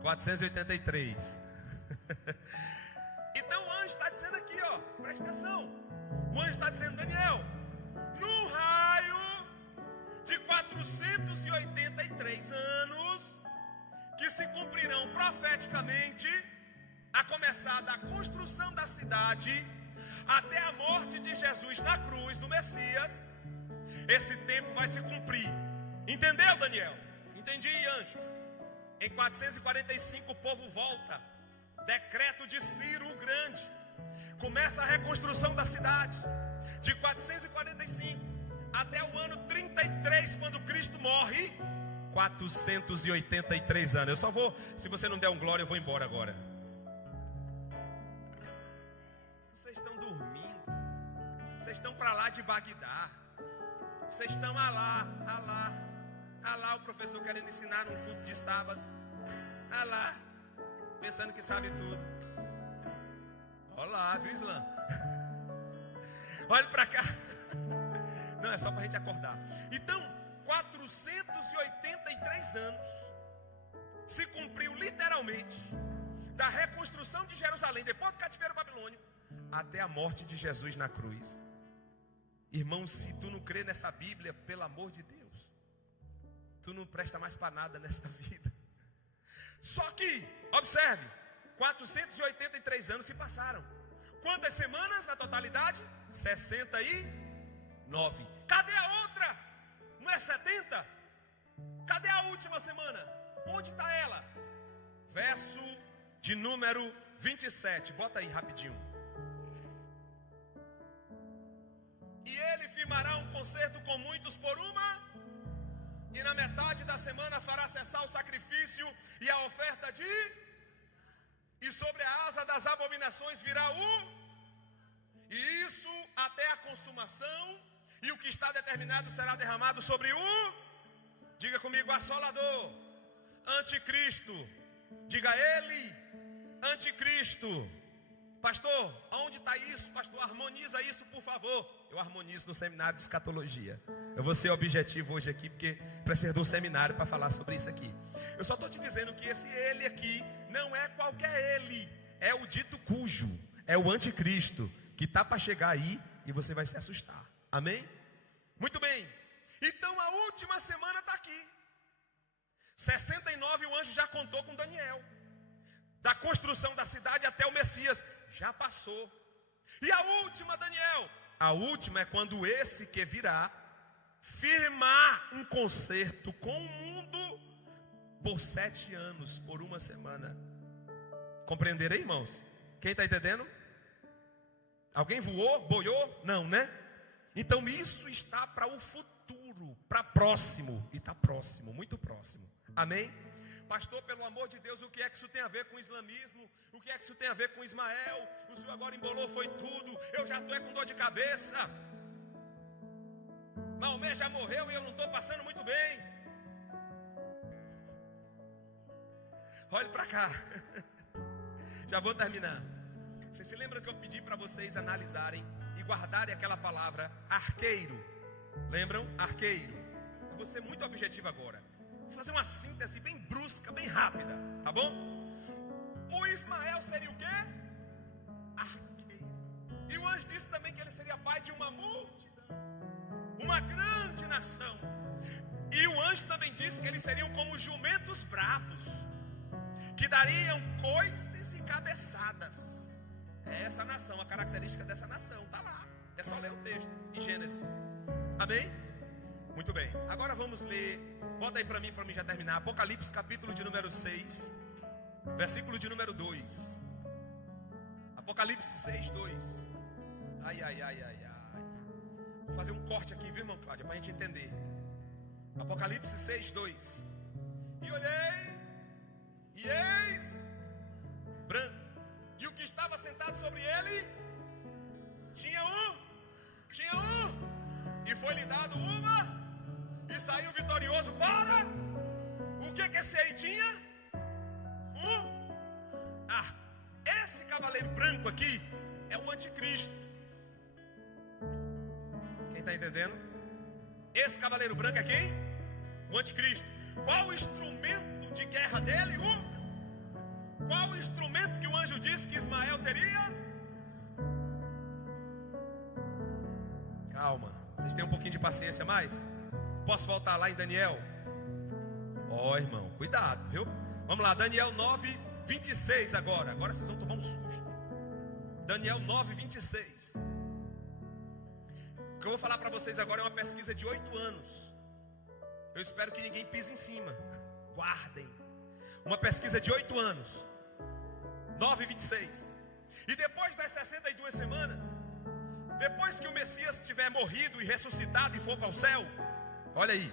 483. Então o anjo está dizendo aqui, ó, presta atenção. O anjo está dizendo: Daniel, no raio de 483 anos, que se cumprirão profeticamente, a começar da construção da cidade até a morte de Jesus na cruz, do Messias, esse tempo vai se cumprir. Entendeu, Daniel? Entendi, anjo. Em 445 o povo volta. Decreto de Ciro o Grande. Começa a reconstrução da cidade. De 445 até o ano 33, quando Cristo morre. 483 anos. Eu só vou, se você não der um glória, eu vou embora agora. Vocês estão dormindo. Vocês estão para lá de Bagdá. Vocês estão alá, o professor querendo ensinar um culto de sábado. Alá, pensando que sabe tudo. Olá, viu, Islã? Olhe para cá. Não, é só para a gente acordar. Então, 483 anos se cumpriu literalmente da reconstrução de Jerusalém depois do cativeiro babilônio até a morte de Jesus na cruz. Irmão, se tu não crê nessa Bíblia, pelo amor de Deus, tu não presta mais para nada nessa vida. Só que, observe, 483 anos se passaram. Quantas semanas na totalidade? 69. Cadê a outra? Não é 70? Cadê a última semana? Onde está ela? Verso de número 27. Bota aí rapidinho. E ele firmará um concerto com muitos por uma, e na metade da semana fará cessar o sacrifício e a oferta de, e sobre a asa das abominações virá e isso até a consumação, e o que está determinado será derramado sobre diga comigo, assolador, anticristo. Diga ele, anticristo. Pastor, aonde está isso? Pastor, harmoniza isso, por favor. Eu harmonizo no seminário de escatologia. Eu vou ser objetivo hoje aqui, porque precisa de um seminário para falar sobre isso aqui. Eu só estou te dizendo que esse ele aqui não é qualquer ele. É o dito cujo, é o anticristo, que está para chegar aí e você vai se assustar. Amém? Muito bem. Então a última semana está aqui. 69 o anjo já contou com Daniel. Da construção da cidade até o Messias. Já passou. E a última, Daniel? A última é quando esse que virá firmar um concerto com o mundo por 7 anos, por uma semana. Compreenderem, irmãos? Quem está entendendo? Alguém voou? Boiou? Não, né? Então isso está para o futuro, para próximo. E está próximo, muito próximo. Amém? Pastor, pelo amor de Deus, o que é que isso tem a ver com o islamismo? O que é que isso tem a ver com Ismael? O senhor agora embolou, foi tudo. Eu já estou com dor de cabeça. Maomé já morreu e eu não estou passando muito bem. Olhe para cá. Já vou terminar. Vocês se lembram que eu pedi para vocês analisarem e guardarem aquela palavra arqueiro? Lembram? Arqueiro. Eu vou ser muito objetivo agora. Vou fazer uma síntese bem brusca, bem rápida, tá bom? O Ismael seria o quê? Arqueiro. E o anjo disse também que ele seria pai de uma multidão, uma grande nação. E o anjo também disse que eles seriam como jumentos bravos, que dariam coices e cabeçadas. É essa nação, a característica dessa nação, está lá. É só ler o texto em Gênesis. Amém? Muito bem, agora vamos ler. Bota aí para mim já terminar. Apocalipse capítulo de número 6, versículo de número 2. Apocalipse 6, 2. Ai. Vou fazer um corte aqui, viu, irmão Cláudio, para a gente entender. Apocalipse 6, 2. E olhei, e eis branco, e o que estava sentado sobre ele tinha e foi-lhe dado uma, e saiu vitorioso para o que esse aí tinha? Esse cavaleiro branco aqui é o anticristo. Quem está entendendo? Esse cavaleiro branco é quem? O anticristo. Qual o instrumento de guerra dele? Qual o instrumento que o anjo disse que Ismael teria? Calma, vocês têm um pouquinho de paciência mais? Posso voltar lá em Daniel? Irmão, cuidado, viu? Vamos lá, Daniel 9, 26 agora. Agora vocês vão tomar um susto. Daniel 9, 26. O que eu vou falar para vocês agora é uma pesquisa de 8 anos. Eu espero que ninguém pise em cima. Guardem. Uma pesquisa de 8 anos. 9, 26. E depois das 62 semanas, depois que o Messias tiver morrido e ressuscitado e for para o céu, olha aí,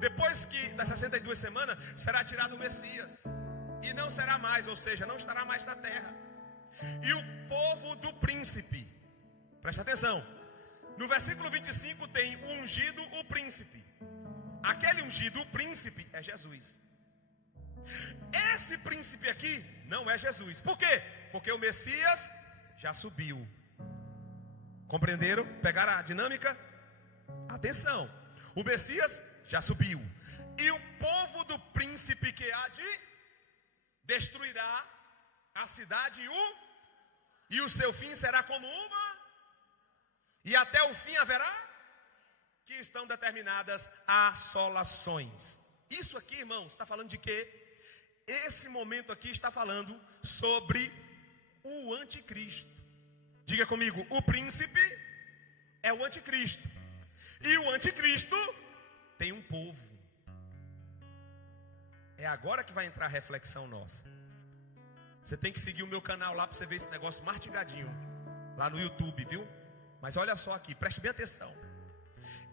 Depois das 62 semanas, será tirado o Messias. E não será mais, ou seja, não estará mais na terra. E o povo do príncipe, presta atenção, no versículo 25 tem o ungido, o príncipe. Aquele ungido, o príncipe, é Jesus. Esse príncipe aqui não é Jesus. Por quê? Porque o Messias já subiu. Compreenderam? Pegaram a dinâmica? Atenção, o Messias já subiu. E o povo do príncipe que há de destruirá a cidade e o seu fim será como uma, e até o fim haverá, que estão determinadas assolações. Isso aqui, irmãos, está falando de quê? Esse momento aqui está falando sobre o anticristo. Diga comigo, o príncipe é o anticristo. E o anticristo tem um povo. É agora que vai entrar a reflexão nossa. Você tem que seguir o meu canal lá para você ver esse negócio mastigadinho lá no YouTube, viu? Mas olha só aqui, preste bem atenção.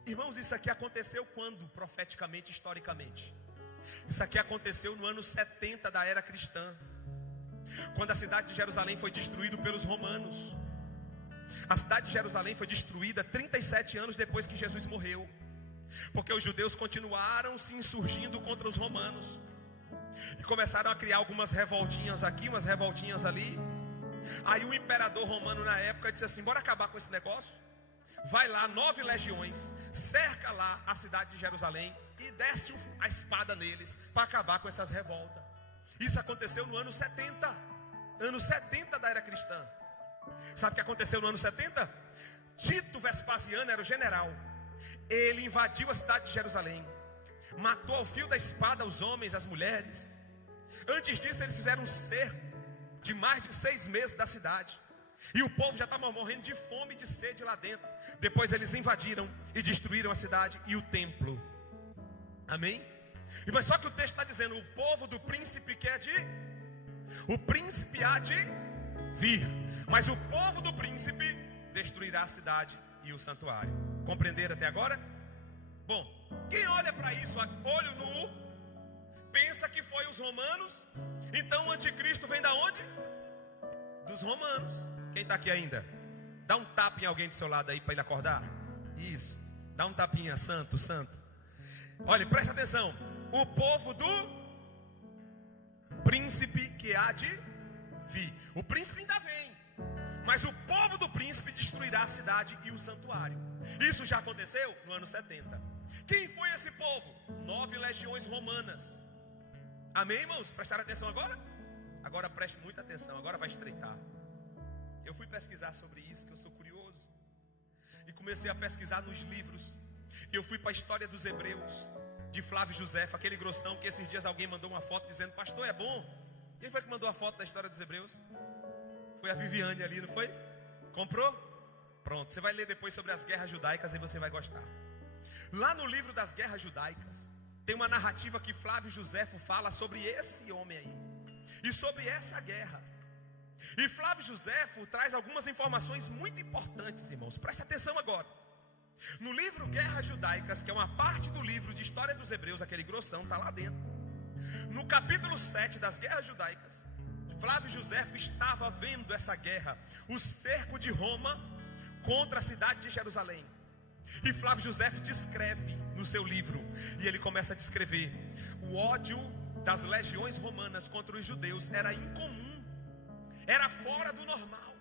Irmãos, isso aqui aconteceu quando? Profeticamente, historicamente. Isso aqui aconteceu no ano 70 da era cristã, quando a cidade de Jerusalém foi destruída pelos romanos. A cidade de Jerusalém foi destruída 37 anos depois que Jesus morreu, porque os judeus continuaram se insurgindo contra os romanos, e começaram a criar algumas revoltinhas aqui, umas revoltinhas ali. Aí o imperador romano na época disse assim: bora acabar com esse negócio. Vai lá 9 legiões, cerca lá a cidade de Jerusalém e desce a espada neles para acabar com essas revoltas. Isso aconteceu no ano 70, ano 70 da era cristã. Sabe o que aconteceu no ano 70? Tito Vespasiano era o general. Ele invadiu a cidade de Jerusalém, matou ao fio da espada os homens, as mulheres. Antes disso eles fizeram um cerco de mais de 6 meses da cidade, e o povo já estava morrendo de fome e de sede lá dentro. Depois eles invadiram e destruíram a cidade e o templo. Amém? Mas só que o texto está dizendo: o povo do príncipe que é o príncipe há de vir, mas o povo do príncipe destruirá a cidade e o santuário. Compreenderam até agora? Bom, quem olha para isso a olho nu pensa que foi os romanos. Então o anticristo vem da onde? Dos romanos. Quem está aqui ainda? Dá um tapa em alguém do seu lado aí para ele acordar. Isso, dá um tapinha, santo, santo. Olha, presta atenção. O povo do príncipe que há de vir. O príncipe ainda vem, mas o povo do príncipe destruirá a cidade e o santuário. Isso já aconteceu no ano 70. Quem foi esse povo? 9 legiões romanas. Amém, irmãos? Prestaram atenção agora? Agora preste muita atenção, agora vai estreitar. Eu fui pesquisar sobre isso, que eu sou curioso, e comecei a pesquisar nos livros. E eu fui para a história dos Hebreus, de Flávio Josefo, aquele grossão que esses dias alguém mandou uma foto dizendo: pastor, é bom. Quem foi que mandou a foto da história dos Hebreus? Foi a Viviane ali, não foi? Comprou? Pronto, você vai ler depois sobre as guerras judaicas e você vai gostar. Lá no livro das guerras judaicas tem uma narrativa que Flávio Josefo fala sobre esse homem aí e sobre essa guerra. E Flávio Josefo traz algumas informações muito importantes, irmãos. Preste atenção agora. No livro Guerras Judaicas, que é uma parte do livro de História dos Hebreus, aquele grossão está lá dentro. No capítulo 7 das Guerras Judaicas, Flávio Josefo estava vendo essa guerra, o cerco de Roma contra a cidade de Jerusalém. E Flávio Josefo descreve no seu livro, e ele começa a descrever: o ódio das legiões romanas contra os judeus era incomum, era fora do normal.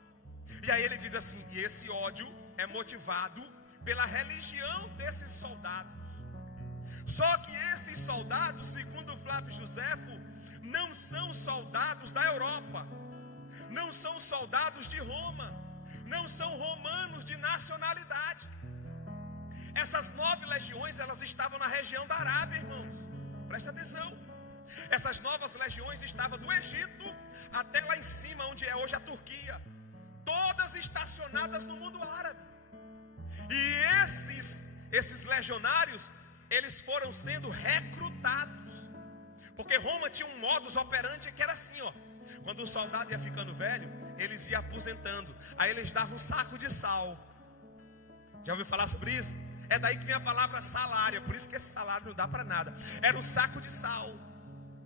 E aí ele diz assim: e esse ódio é motivado pela religião desses soldados. Só que esses soldados, segundo Flávio Josefo, não são soldados da Europa, não são soldados de Roma, não são romanos de nacionalidade. Essas 9 legiões, elas estavam na região da Arábia, irmãos. Presta atenção. Essas novas legiões estavam do Egito até lá em cima, onde é hoje a Turquia, todas estacionadas no mundo árabe. E esses legionários, eles foram sendo recrutados, porque Roma tinha um modus operandi que era assim, ó: quando o soldado ia ficando velho, eles iam aposentando, aí eles davam um saco de sal. Já ouviu falar sobre isso? É daí que vem a palavra salário. É por isso que esse salário não dá para nada. Era um saco de sal.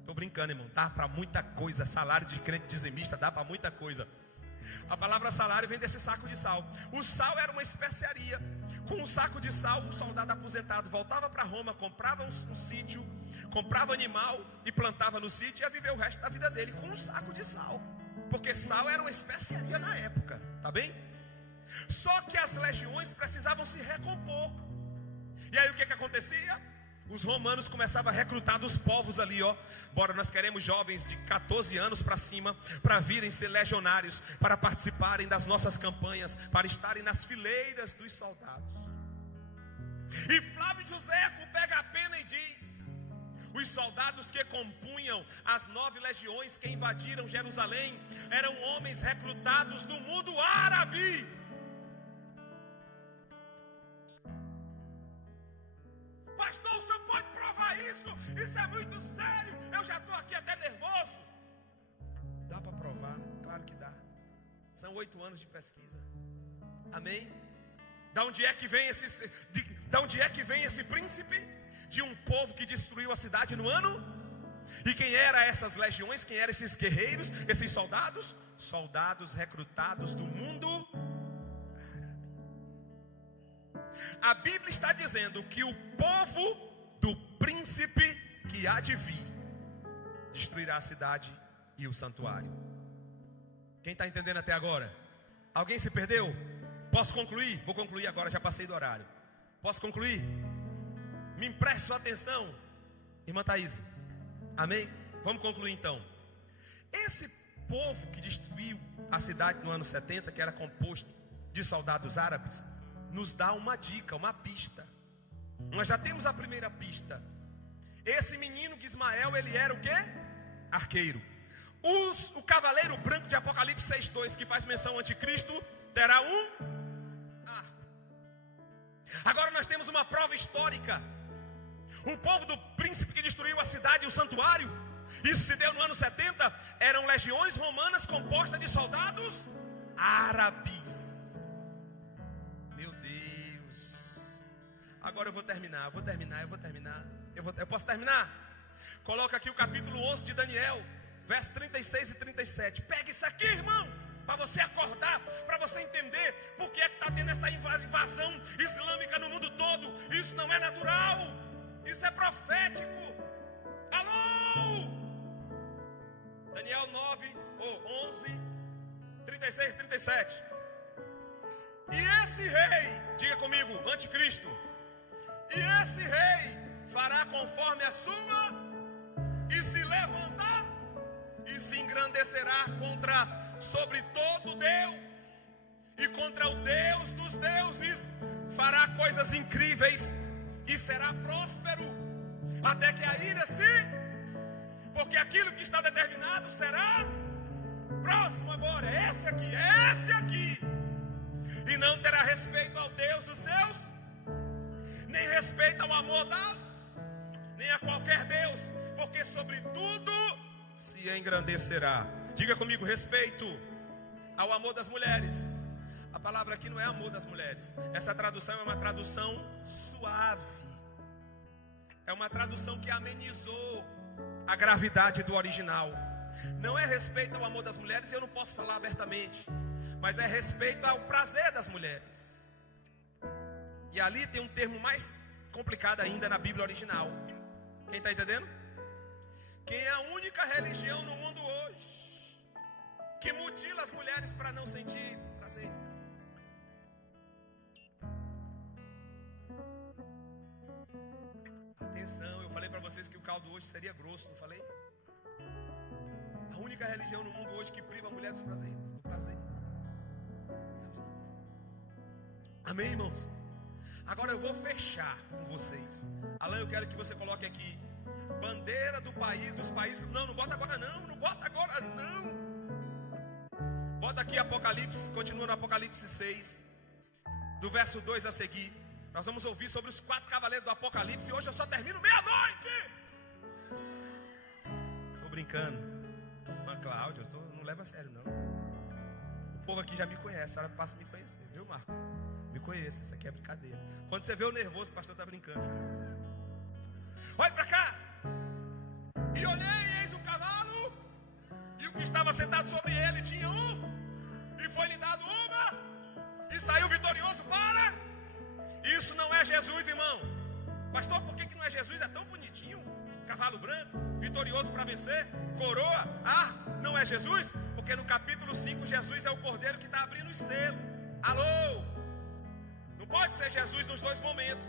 Estou brincando, irmão. Dá para muita coisa. Salário de crente dizimista dá para muita coisa. A palavra salário vem desse saco de sal. O sal era uma especiaria. Com um saco de sal, o soldado aposentado voltava para Roma, comprava um sítio, comprava animal e plantava no sítio e ia viver o resto da vida dele com um saco de sal. Porque sal era uma especiaria na época, tá bem? Só que as legiões precisavam se recompor. E aí o que acontecia? Os romanos começavam a recrutar dos povos ali, ó. Bora, nós queremos jovens de 14 anos para cima, para virem ser legionários, para participarem das nossas campanhas, para estarem nas fileiras dos soldados. E Flávio Josefo pega a pena e diz: os soldados que compunham as 9 legiões que invadiram Jerusalém eram homens recrutados do mundo árabe. Pastor, o senhor pode provar isso? Isso é muito sério. Eu já estou aqui até nervoso. Dá para provar? Claro que dá. São 8 anos de pesquisa. Amém? Da onde é que vem esse príncipe? De um povo que destruiu a cidade no ano? E quem eram essas legiões? Quem eram esses guerreiros? Esses soldados? Soldados recrutados do mundo árabe. A Bíblia está dizendo que o povo do príncipe que há de vir destruirá a cidade e o santuário. Quem está entendendo até agora? Alguém se perdeu? Posso concluir? Vou concluir agora, já passei do horário. Posso concluir? Me empreste sua atenção, irmã Thaís. Amém? Vamos concluir então. Esse povo que destruiu a cidade no ano 70, que era composto de soldados árabes, nos dá uma dica, uma pista. Nós já temos a primeira pista. Esse menino que Ismael, ele era o quê? Arqueiro. O cavaleiro branco de Apocalipse 6:2, que faz menção ao anticristo, terá um arco. Agora nós temos uma prova histórica. O povo do príncipe que destruiu a cidade e o santuário, isso se deu no ano 70, eram legiões romanas compostas de soldados árabes. Meu Deus. Agora eu vou terminar. Eu posso terminar? Coloca aqui o capítulo 11 de Daniel, versos 36 e 37. Pega isso aqui, irmão, para você acordar, para você entender por que é que está tendo essa invasão islâmica no mundo todo. Isso não é natural, isso é profético. Alô? Daniel 11, 36 e 37. E esse rei, diga comigo, anticristo, e esse rei fará conforme a sua, e se levantar, e se engrandecerá sobre todo Deus, e contra o Deus dos deuses, fará coisas incríveis, e será próspero, até que a ira porque aquilo que está determinado será próximo agora, é esse aqui, e não terá respeito ao Deus dos seus, nem respeito ao amor nem a qualquer Deus, porque sobre tudo se engrandecerá. Diga comigo, respeito ao amor das mulheres. A palavra aqui não é amor das mulheres. Essa tradução é uma tradução suave. É uma tradução que amenizou a gravidade do original. Não é respeito ao amor das mulheres, eu não posso falar abertamente, mas é respeito ao prazer das mulheres. E ali tem um termo mais complicado ainda na Bíblia original. Quem está entendendo? Quem é a única religião no mundo hoje que mutila as mulheres para não sentir prazer? Atenção, eu falei para vocês que o caldo hoje seria grosso, não falei? A única religião no mundo hoje que priva a mulher do prazer. Amém, irmãos? Agora eu vou fechar com vocês. Alain, eu quero que você coloque aqui bandeira dos países. Não bota agora não. Bota aqui Apocalipse, continua no Apocalipse 6, do verso 2 a seguir. Nós vamos ouvir sobre os 4 cavaleiros do Apocalipse. E hoje eu só termino meia-noite. Estou brincando. Mas Cláudio, não leva a sério não. O povo aqui já me conhece, a hora passa a me conhecer, viu, Marco? Me conheço, isso aqui é brincadeira. Quando você vê o nervoso, o pastor está brincando. Olhe para cá. E olhei, e eis um cavalo, e o que estava sentado sobre ele tinha e foi-lhe dado uma, e saiu vitorioso para. Isso não é Jesus, irmão. Pastor, por que não é Jesus? É tão bonitinho. Cavalo branco, vitorioso para vencer, coroa, não é Jesus? Porque no capítulo 5, Jesus é o cordeiro que está abrindo os selos. Alô? Não pode ser Jesus nos dois momentos.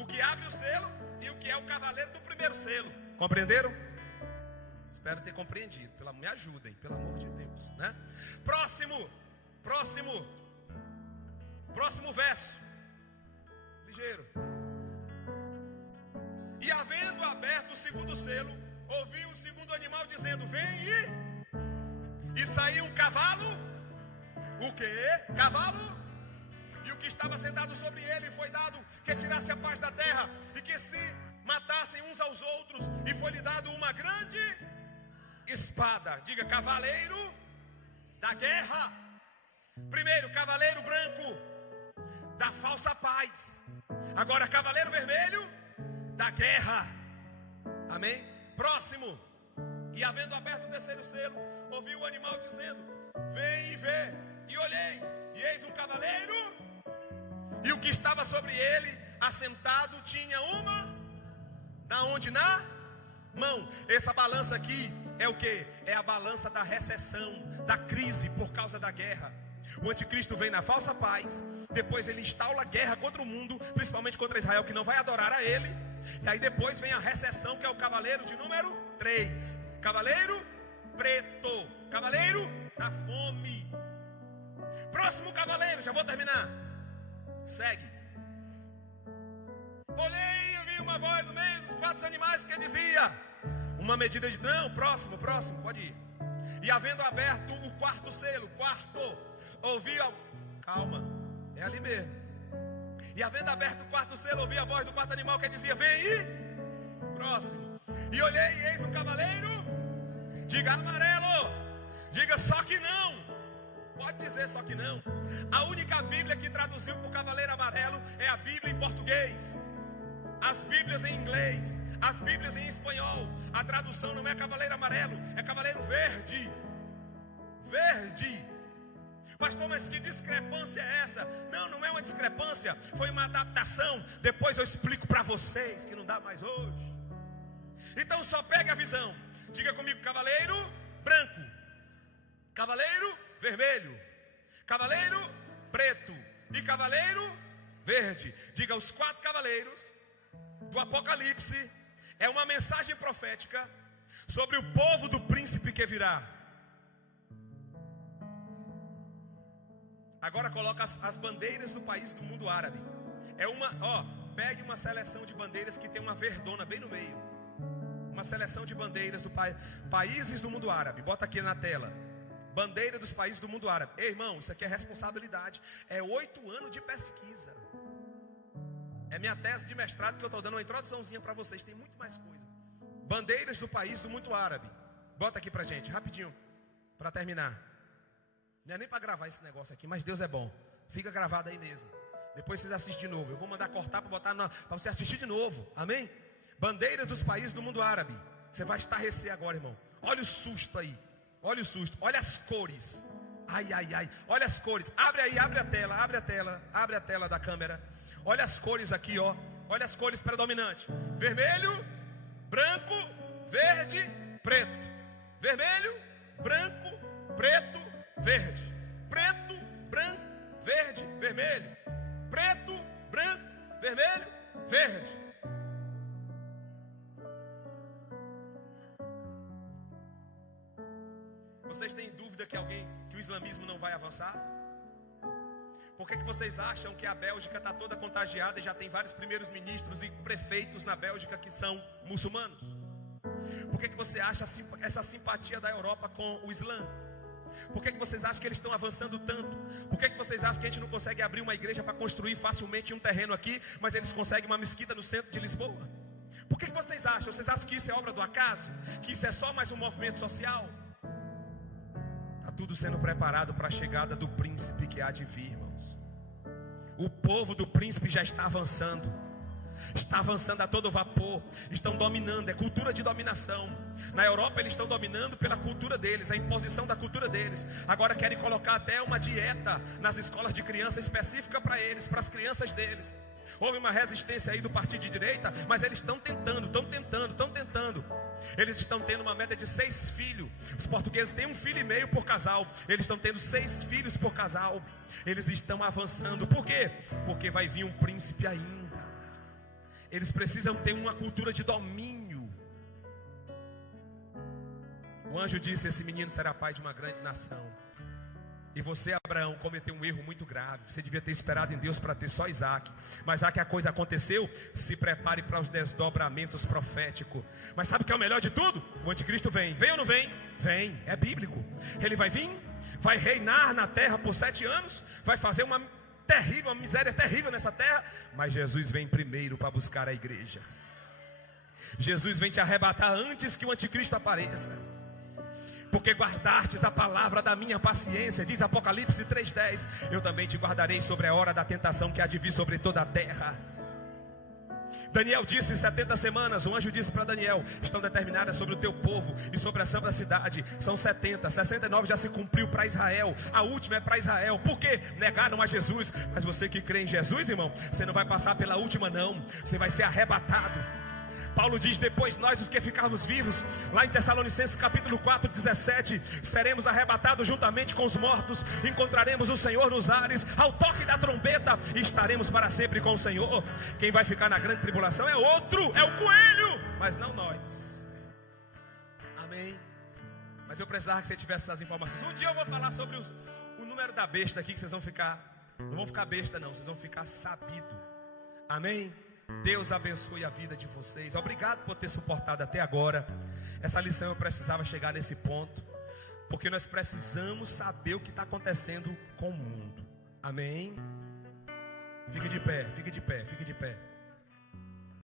O que abre o selo e o que é o cavaleiro do primeiro selo. Compreenderam? Espero ter compreendido. Me ajudem, pelo amor de Deus, né? Próximo verso. Ligeiro. E havendo aberto o segundo selo, ouvi o segundo animal dizendo: vem e saiu um cavalo. O quê? Cavalo. E o que estava sentado sobre ele foi dado que tirasse a paz da terra e que se matassem uns aos outros, e foi-lhe dado uma grande espada. Diga: cavaleiro da guerra. Primeiro, cavaleiro branco da falsa paz. Agora, cavaleiro vermelho da guerra. Amém? Próximo. E havendo aberto o terceiro selo, ouvi o animal dizendo: vem e vê. E olhei, e eis um cavaleiro, e o que estava sobre ele assentado tinha uma, na onde? Na mão. Essa balança aqui é o que? É a balança da recessão, da crise por causa da guerra. O anticristo vem na falsa paz, depois ele instaura a guerra contra o mundo, principalmente contra Israel, que não vai adorar a ele. E aí depois vem a recessão, que é o cavaleiro de número 3. Cavaleiro preto, cavaleiro da fome. Próximo cavaleiro, já vou terminar. Segue. Olhei e vi uma voz no meio dos 4 animais que dizia: uma medida de... Não, próximo, pode ir. E havendo aberto o quarto selo, ouvi calma, é ali mesmo. E havendo aberto o quarto selo, ouvi a voz do quarto animal que dizia: vem aí. Próximo. E olhei e eis um cavaleiro. Diga amarelo. Diga só que não. Pode dizer só que não. A única Bíblia que traduziu por cavaleiro amarelo é a Bíblia em português. As Bíblias em inglês, as Bíblias em espanhol, a tradução não é cavaleiro amarelo, é cavaleiro verde. Verde. Pastor, mas que discrepância é essa? Não é uma discrepância, foi uma adaptação. Depois eu explico para vocês, que não dá mais hoje. Então só pegue a visão. Diga comigo: cavaleiro branco, cavaleiro vermelho, cavaleiro preto e cavaleiro verde. Diga: os 4 cavaleiros do Apocalipse é uma mensagem profética sobre o povo do príncipe que virá. Agora coloca as bandeiras do país do mundo árabe. Pegue uma seleção de bandeiras que tem uma verdona bem no meio. Uma seleção de bandeiras do países do mundo árabe. Bota aqui na tela. Bandeira dos países do mundo árabe. Ei, irmão, isso aqui é responsabilidade. É 8 anos de pesquisa. É minha tese de mestrado que eu estou dando uma introduçãozinha para vocês. Tem muito mais coisa. Bandeiras do país do mundo árabe. Bota aqui pra gente, rapidinho, para terminar. Não é nem para gravar esse negócio aqui, mas Deus é bom. Fica gravado aí mesmo. Depois vocês assistem de novo. Eu vou mandar cortar para botar para você assistir de novo. Amém? Bandeiras dos países do mundo árabe. Você vai estarrecer agora, irmão. Olha o susto aí. Olha o susto. Olha as cores. Ai. Olha as cores. Abre aí, abre a tela da câmera. Olha as cores aqui, ó. Olha as cores predominantes. Vermelho, branco, verde, preto. Vermelho, branco, preto, verde. Preto, branco, verde, vermelho. Preto, branco, vermelho, verde. Vocês têm dúvida que o islamismo não vai avançar? Por que vocês acham que a Bélgica está toda contagiada e já tem vários primeiros ministros e prefeitos na Bélgica que são muçulmanos? Por que você acha essa simpatia da Europa com o Islã? Por que vocês acham que eles estão avançando tanto? Por que vocês acham que a gente não consegue abrir uma igreja para construir facilmente um terreno aqui, mas eles conseguem uma mesquita no centro de Lisboa? Por que vocês acham? Vocês acham que isso é obra do acaso? Que isso é só mais um movimento social? Está tudo sendo preparado para a chegada do príncipe que há de vir, irmãos. O povo do príncipe já está avançando. Está avançando a todo vapor. Estão dominando, é cultura de dominação. Na Europa eles estão dominando pela cultura deles, a imposição da cultura deles. Agora querem colocar até uma dieta nas escolas de criança específica para eles, para as crianças deles. Houve uma resistência aí do partido de direita, mas eles estão tentando. Eles estão tendo uma média de 6 filhos. Os portugueses têm 1,5 filho por casal. Eles estão tendo 6 filhos por casal. Eles estão avançando. Por quê? Porque vai vir um príncipe ainda. Eles precisam ter uma cultura de domínio. O anjo disse: esse menino será pai de uma grande nação. E você, Abraão, cometeu um erro muito grave. Você devia ter esperado em Deus para ter só Isaac. Mas já que a coisa aconteceu, se prepare para os desdobramentos proféticos. Mas sabe o que é o melhor de tudo? O anticristo vem. Vem ou não vem? Vem, é bíblico. Ele vai vir, vai reinar na terra por 7 anos, vai fazer uma miséria terrível nessa terra. Mas Jesus vem primeiro para buscar a igreja. Jesus vem te arrebatar antes que o anticristo apareça. Porque guardastes a palavra da minha paciência, diz Apocalipse 3:10. Eu também te guardarei sobre a hora da tentação que há de vir sobre toda a terra. Daniel disse: 70 semanas, o anjo disse para Daniel, estão determinadas sobre o teu povo e sobre a santa cidade. São 70, 69 já se cumpriu para Israel. A última é para Israel. Por quê? Negaram a Jesus. Mas você que crê em Jesus, irmão, você não vai passar pela última não. Você vai ser arrebatado. Paulo diz: depois nós, os que ficarmos vivos, lá em Tessalonicenses capítulo 4:17, seremos arrebatados juntamente com os mortos, encontraremos o Senhor nos ares, ao toque da trombeta, e estaremos para sempre com o Senhor. Quem vai ficar na grande tribulação é outro, é o coelho, mas não nós. Amém? Mas eu precisava que você tivesse essas informações. Um dia eu vou falar sobre o número da besta aqui, que vocês vão ficar, não vão ficar besta não, vocês vão ficar sabido. Amém? Deus abençoe a vida de vocês. Obrigado por ter suportado até agora. Essa lição eu precisava chegar nesse ponto, porque nós precisamos saber o que está acontecendo com o mundo. Amém? Fique de pé, fique de pé, fique de pé.